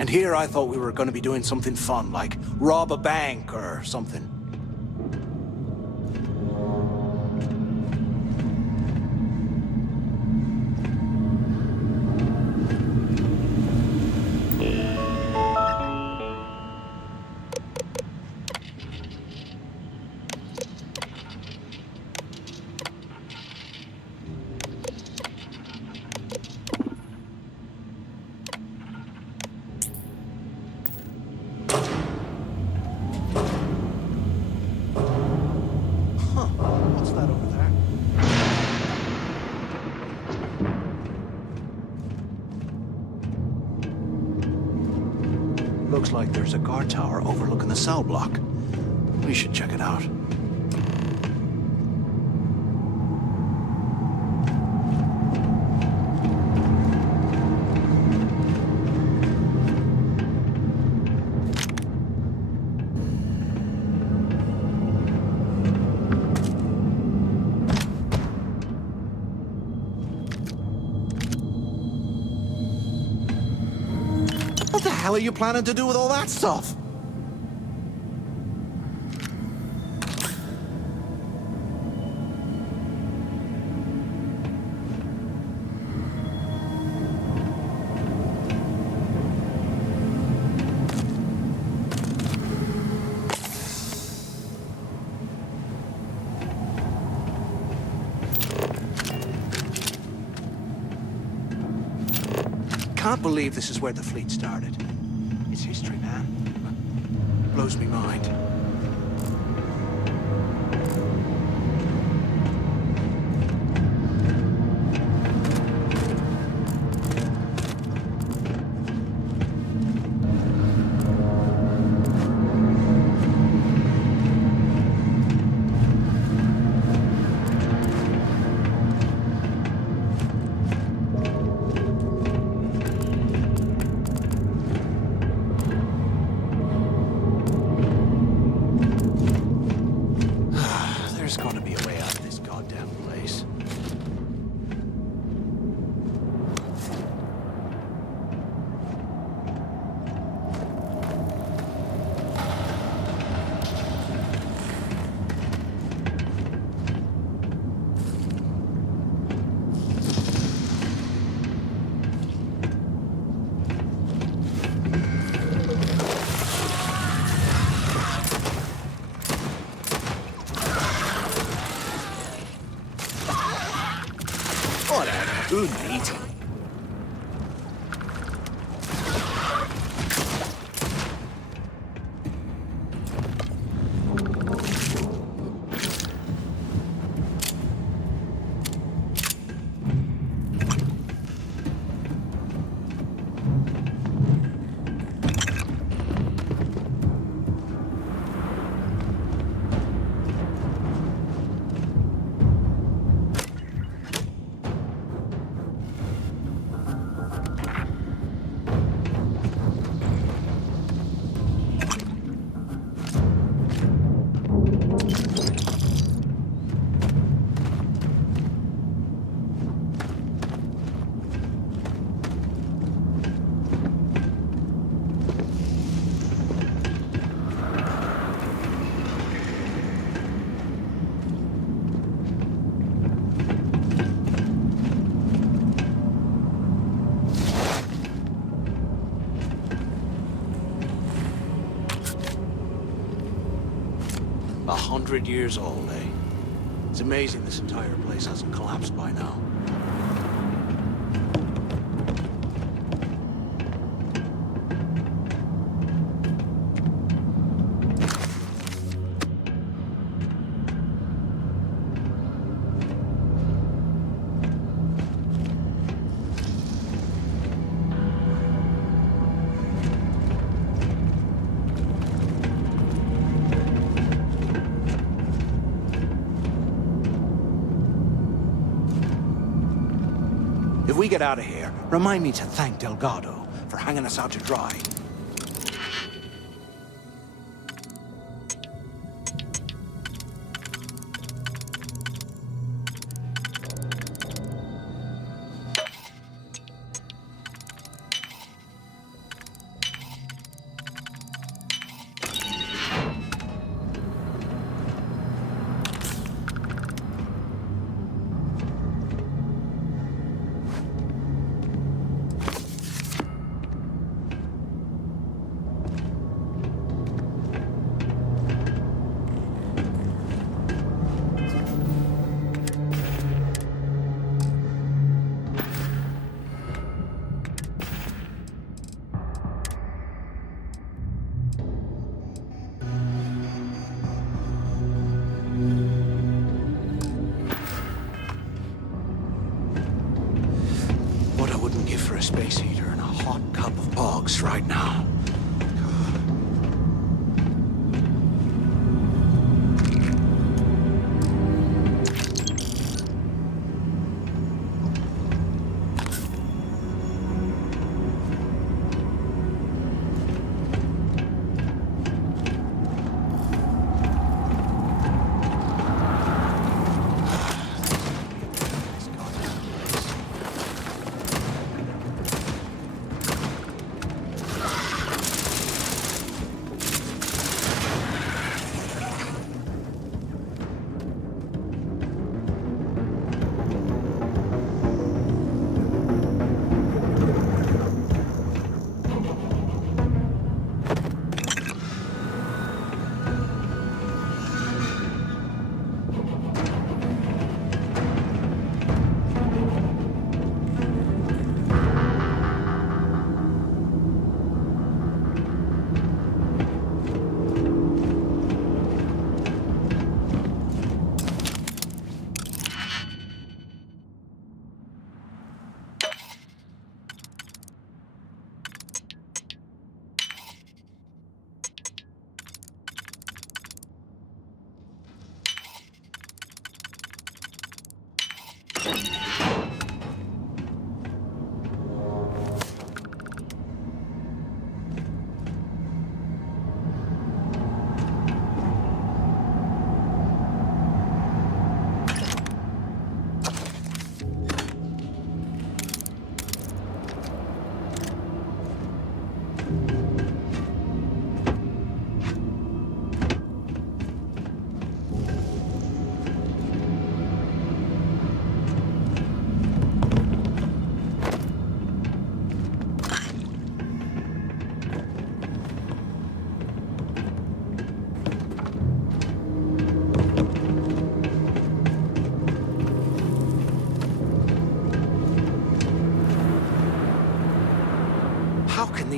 And here I thought we were going to be doing something fun, like rob a bank or something. Looks like there's a guard tower overlooking the cell block. We should check it out. What the hell are you planning to do with all that stuff? Can't believe this is where the fleet started. It's history, man. Blows me mind. Good meat. A 100 years old, eh? It's amazing this entire place hasn't collapsed by now. If we get out of here, remind me to thank Delgado for hanging us out to dry. What I wouldn't give for a space heater and a hot cup of bogs right now.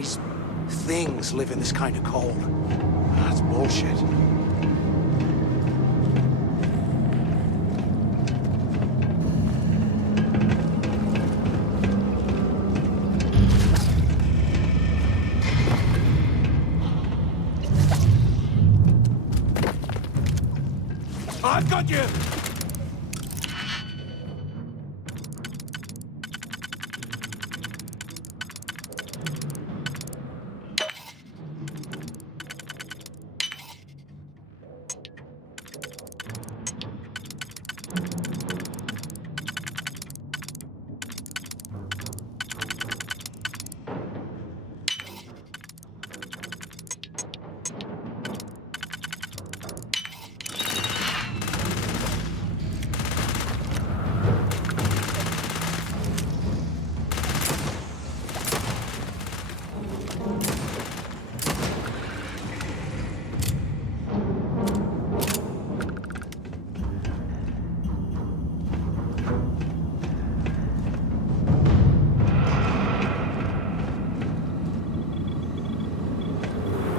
these things live in this kind of cold. That's bullshit. I've got you!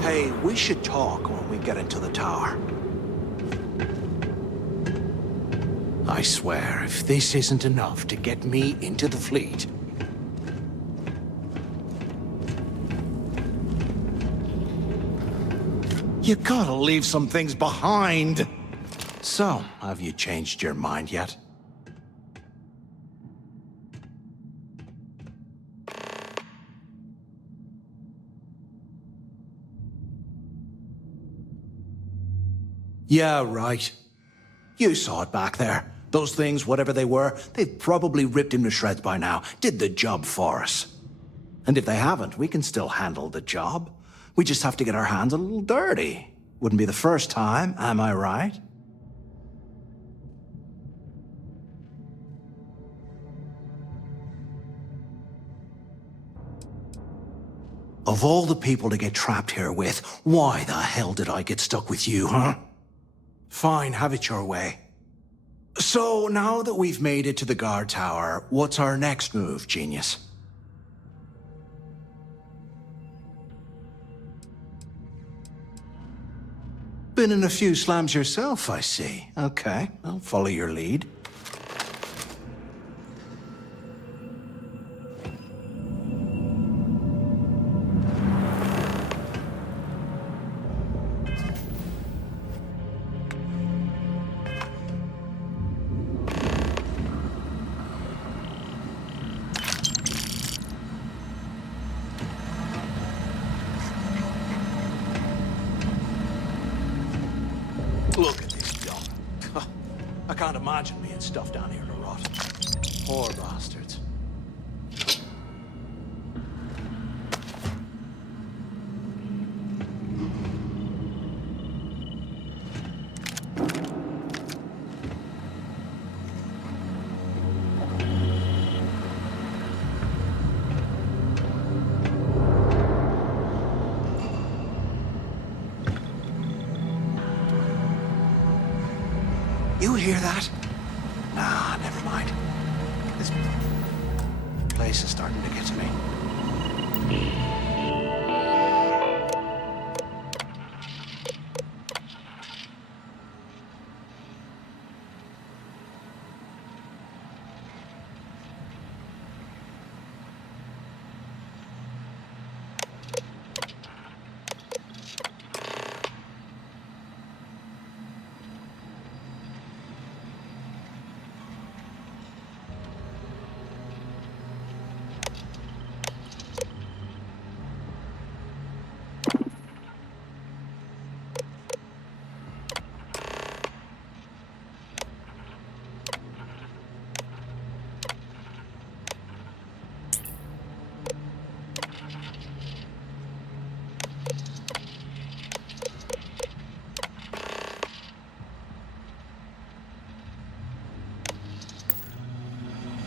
Hey, we should talk when we get into the tower. I swear, if this isn't enough to get me into the fleet... You gotta leave some things behind. So, have you changed your mind yet? Yeah, right. You saw it back there. Those things, whatever they were, they've probably ripped him to shreds by now. Did the job for us. And if they haven't, we can still handle the job. We just have to get our hands a little dirty. Wouldn't be the first time, am I right? Of all the people to get trapped here with, why the hell did I get stuck with you, huh? Fine, have it your way. So, now that we've made it to the guard tower, what's our next move, genius? Been in a few slams yourself, I see. Okay, I'll follow your lead. Look at this dump. I can't imagine being stuffed down here to rot. Poor bastards. You hear that? Nah, never mind. This place is starting to get to me.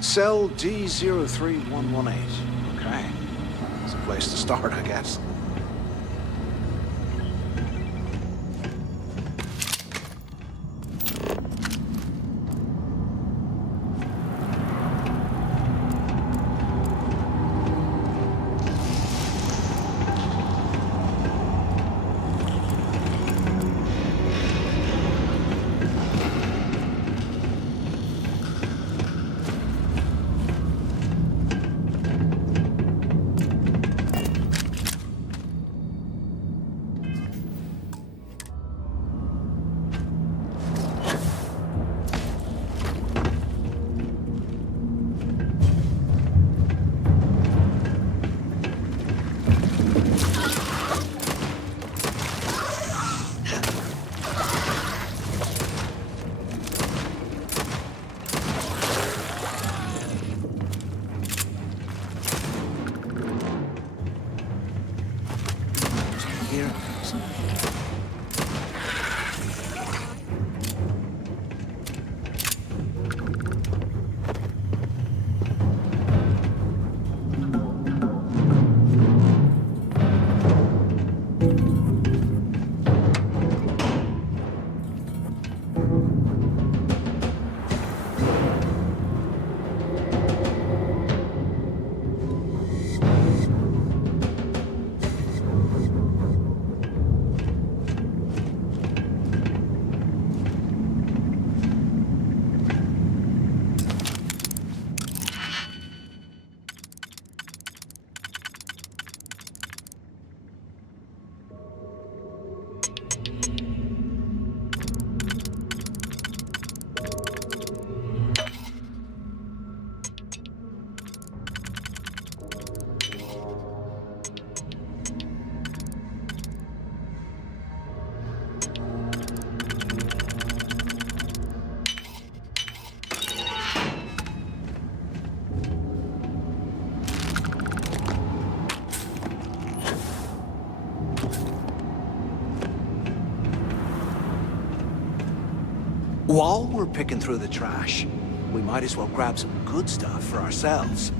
Cell D03118. Okay. That's a place to start, I guess. While we're picking through the trash, we might as well grab some good stuff for ourselves.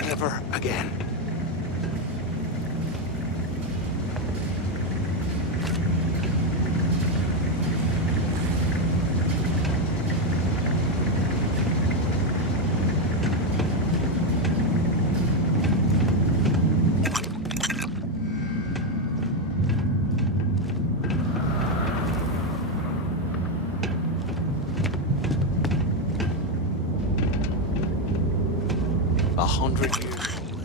Never again. A 100 years delay.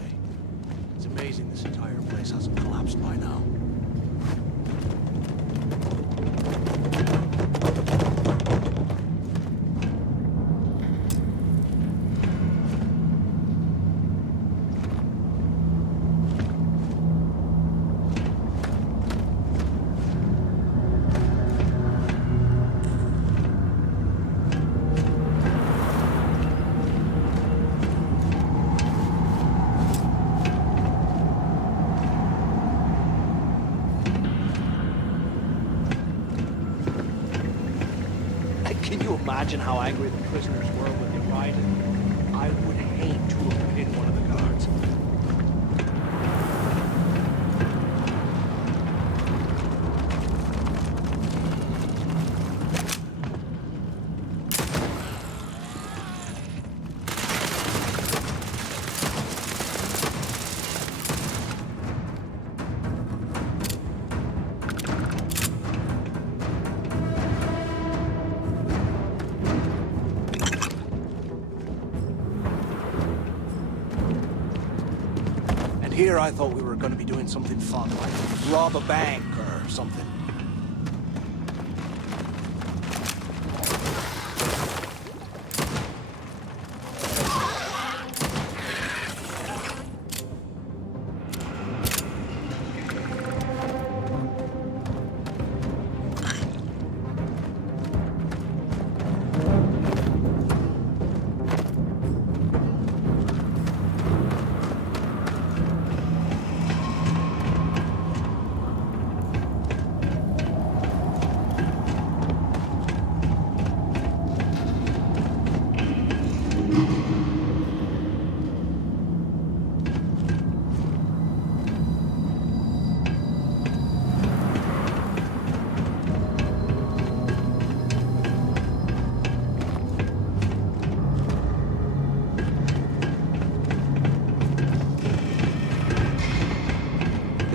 It's amazing this entire place hasn't collapsed by now. Can you imagine how angry the prisoners were when they rioted? I would hate to have been one of the guards. Here I thought we were going to be doing something fun, like rob a bank or something.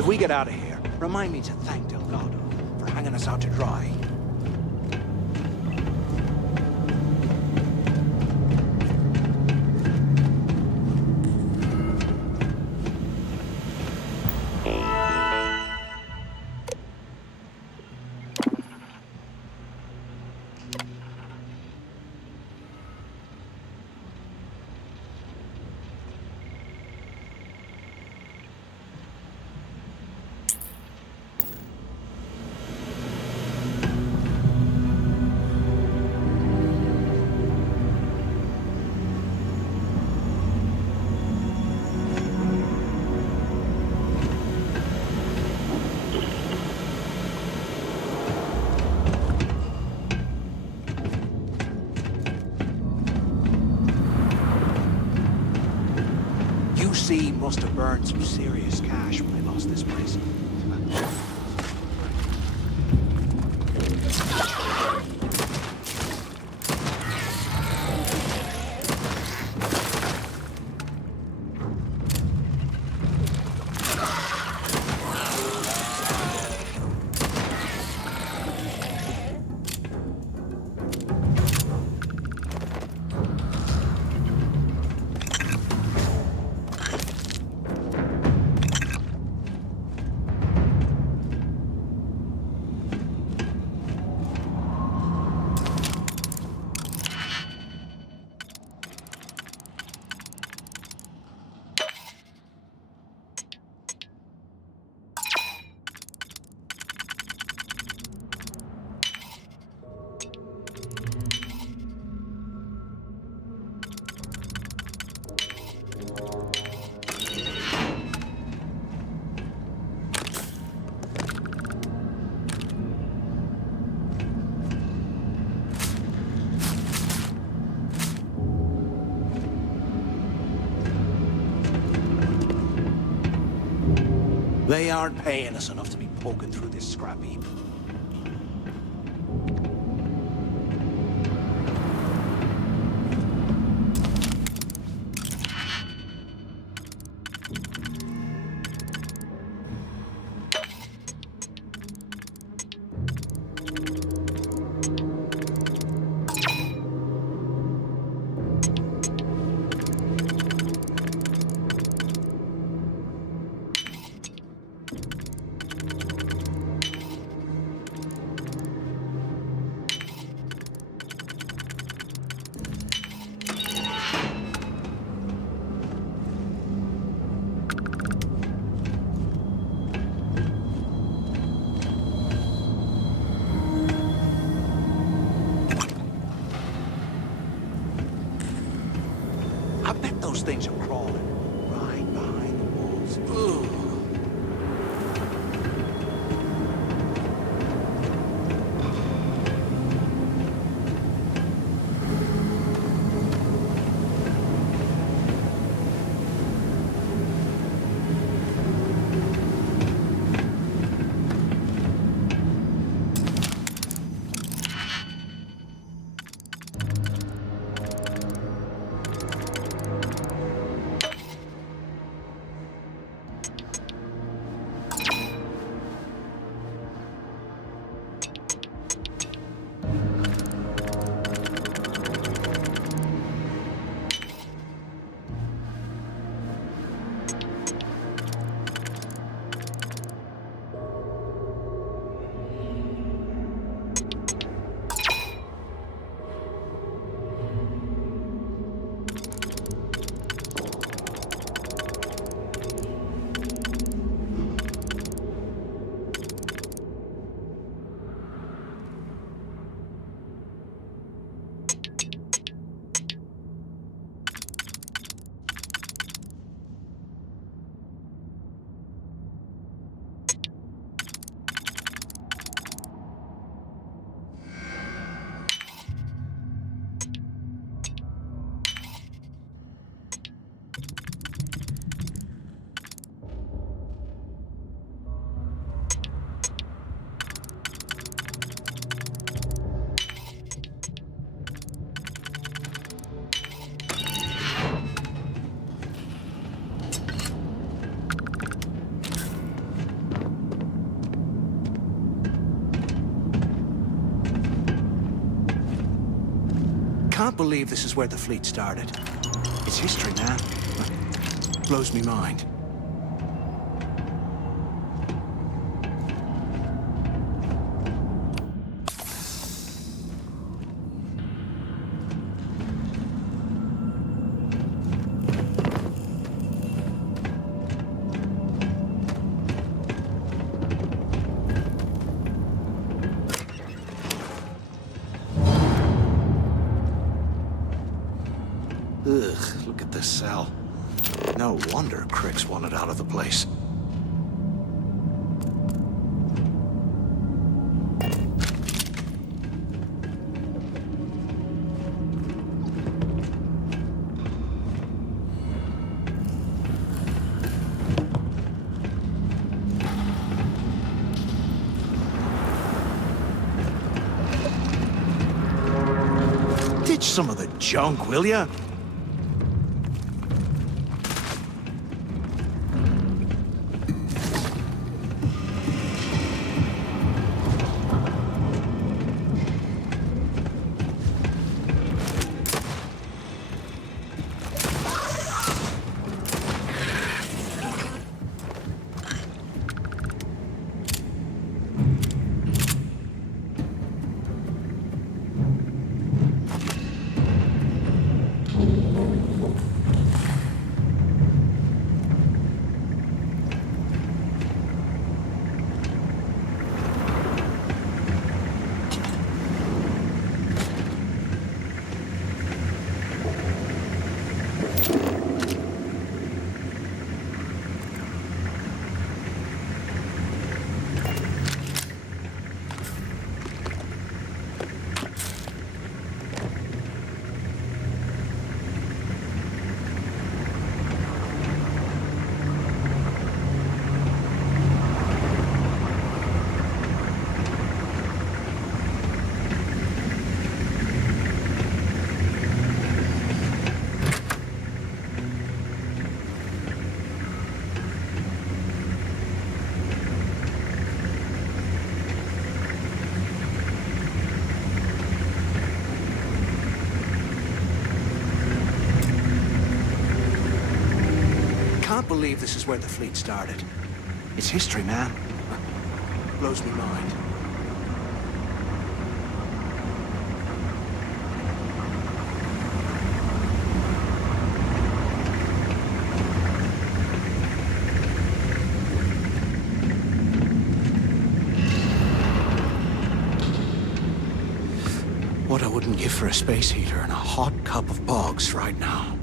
we get out of here, remind me to thank Delgado for hanging us out to dry. UC must have burned some serious cash when they lost this place. They aren't paying us enough to be poking through this scrap heap. I bet those things are crawling right behind the walls. Ugh. Can't believe this is where the fleet started. It's history, man. Blows me mind. Ugh, look at this cell. No wonder Cricks wanted out of the place. Ditch some of the junk, will ya? Can't believe this is where the fleet started. It's history, man. Blows me mind. What I wouldn't give for a space heater and a hot cup of bogs right now.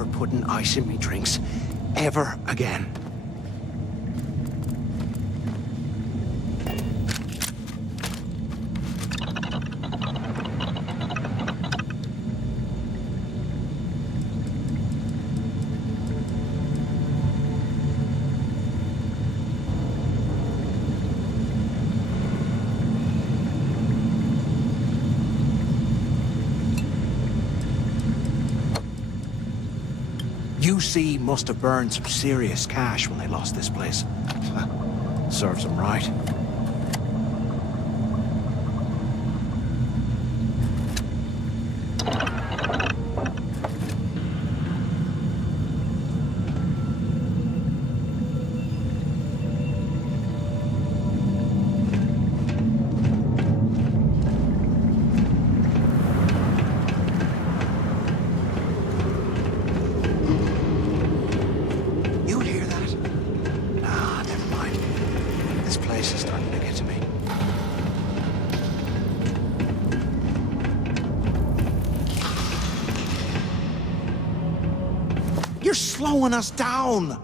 never putting ice in me drinks. Ever again. UC must have burned some serious cash when they lost this place. Serves them right. You're slowing us down!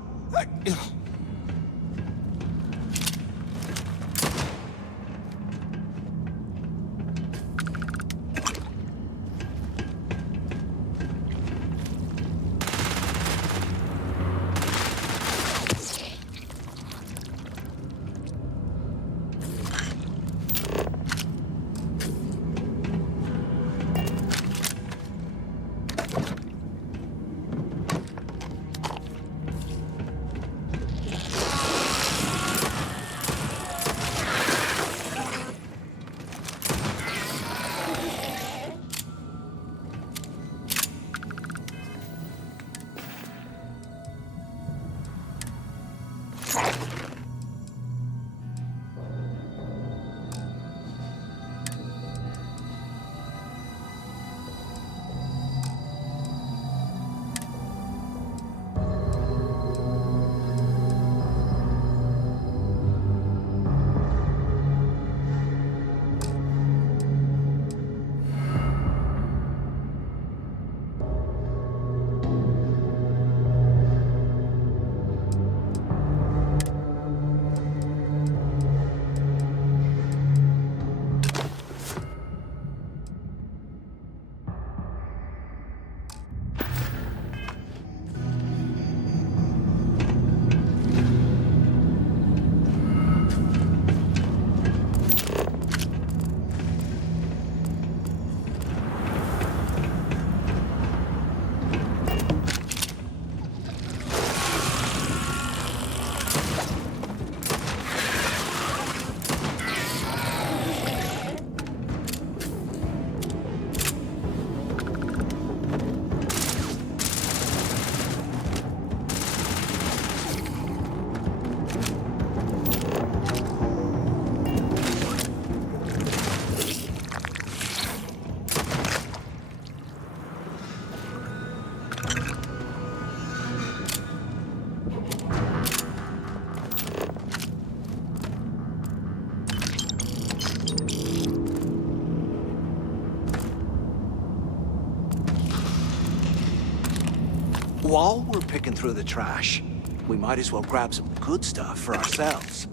While we're picking through the trash, we might as well grab some good stuff for ourselves.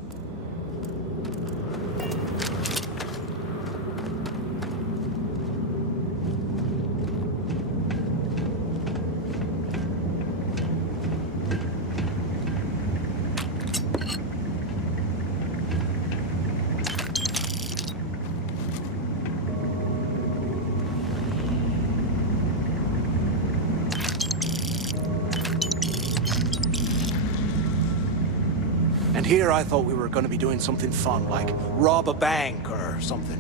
And here I thought we were going to be doing something fun, like rob a bank or something.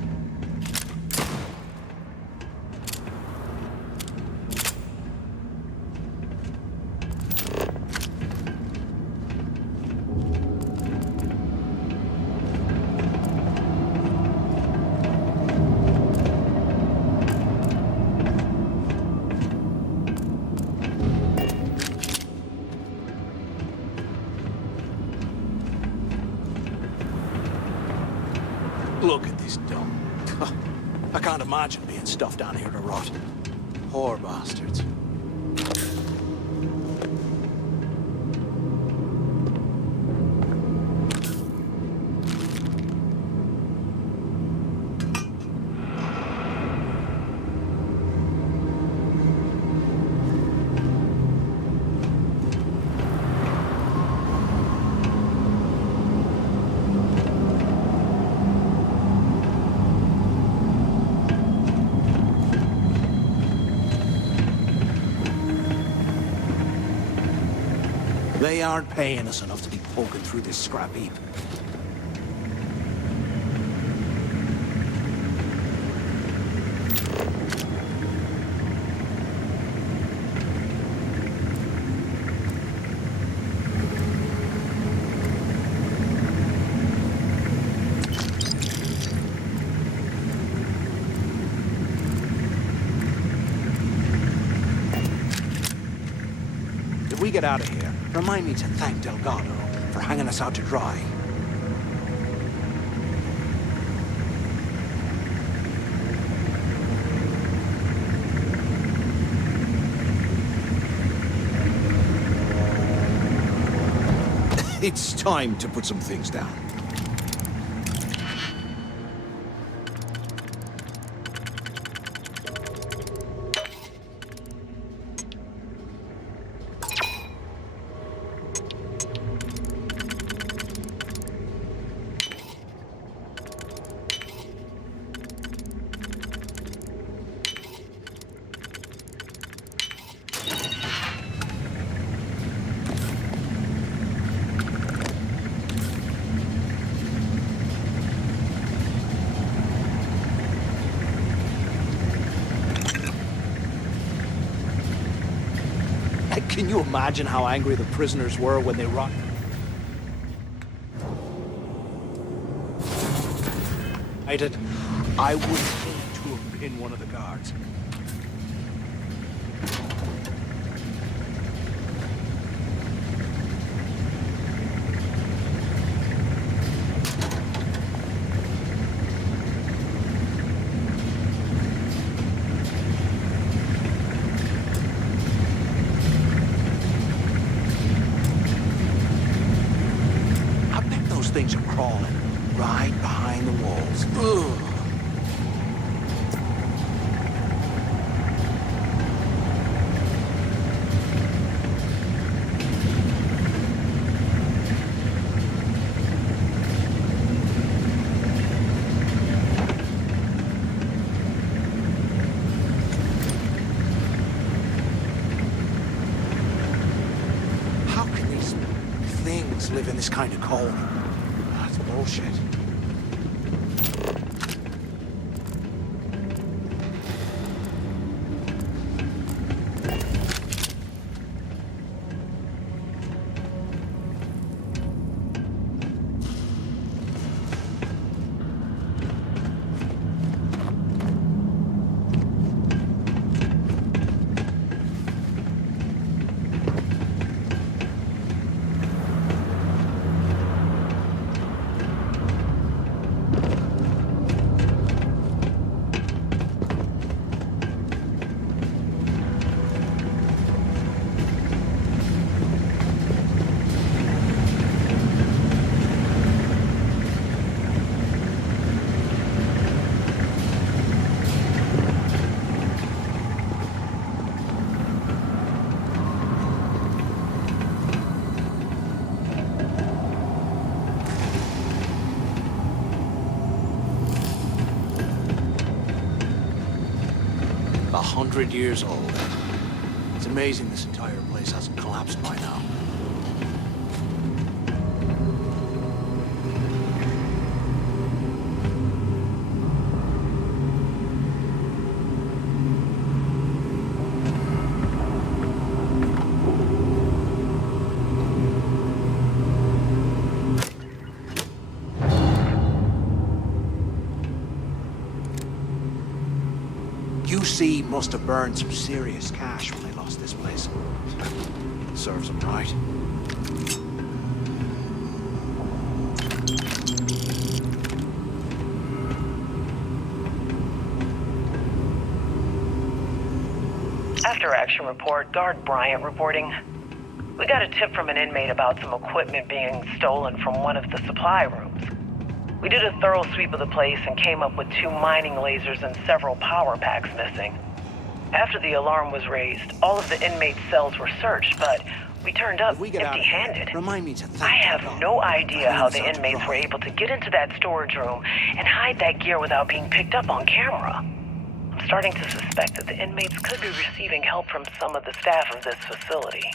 Look at this dump. I can't imagine being stuffed down here to rot. Poor bastards. They aren't paying us enough to be poking through this scrap heap. If we get out of here, remind me to thank Delgado for hanging us out to dry. It's time to put some things down. Can you imagine how angry the prisoners were when they rocked? I would hate to have been one of the guards. Things are crawling right behind the walls. Ugh. How can these things live in this kind of cold? Bullshit. A 100 years old. It's amazing this entire place hasn't collapsed by now. QC must have burned some serious cash when they lost this place. Serves them right. After action report, Guard Bryant reporting. We got a tip from an inmate about some equipment being stolen from one of the supply rooms. We did a thorough sweep of the place and came up with 2 mining lasers and several power packs missing. After the alarm was raised, all of the inmates' cells were searched, but we turned up empty-handed. Remind me to I have no idea how the inmates were able to get into that storage room and hide that gear without being picked up on camera. I'm starting to suspect that the inmates could be receiving help from some of the staff of this facility.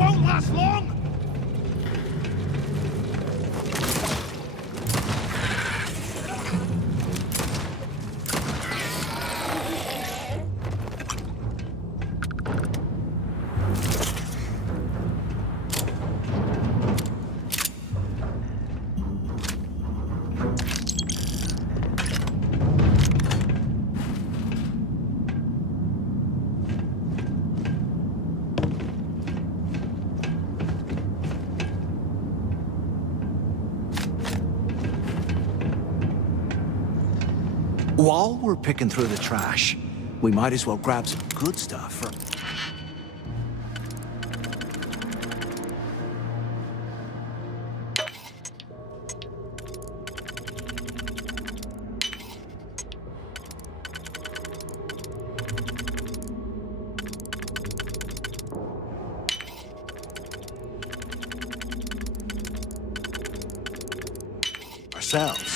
won't last long! While we're picking through the trash, we might as well grab some good stuff for... ourselves.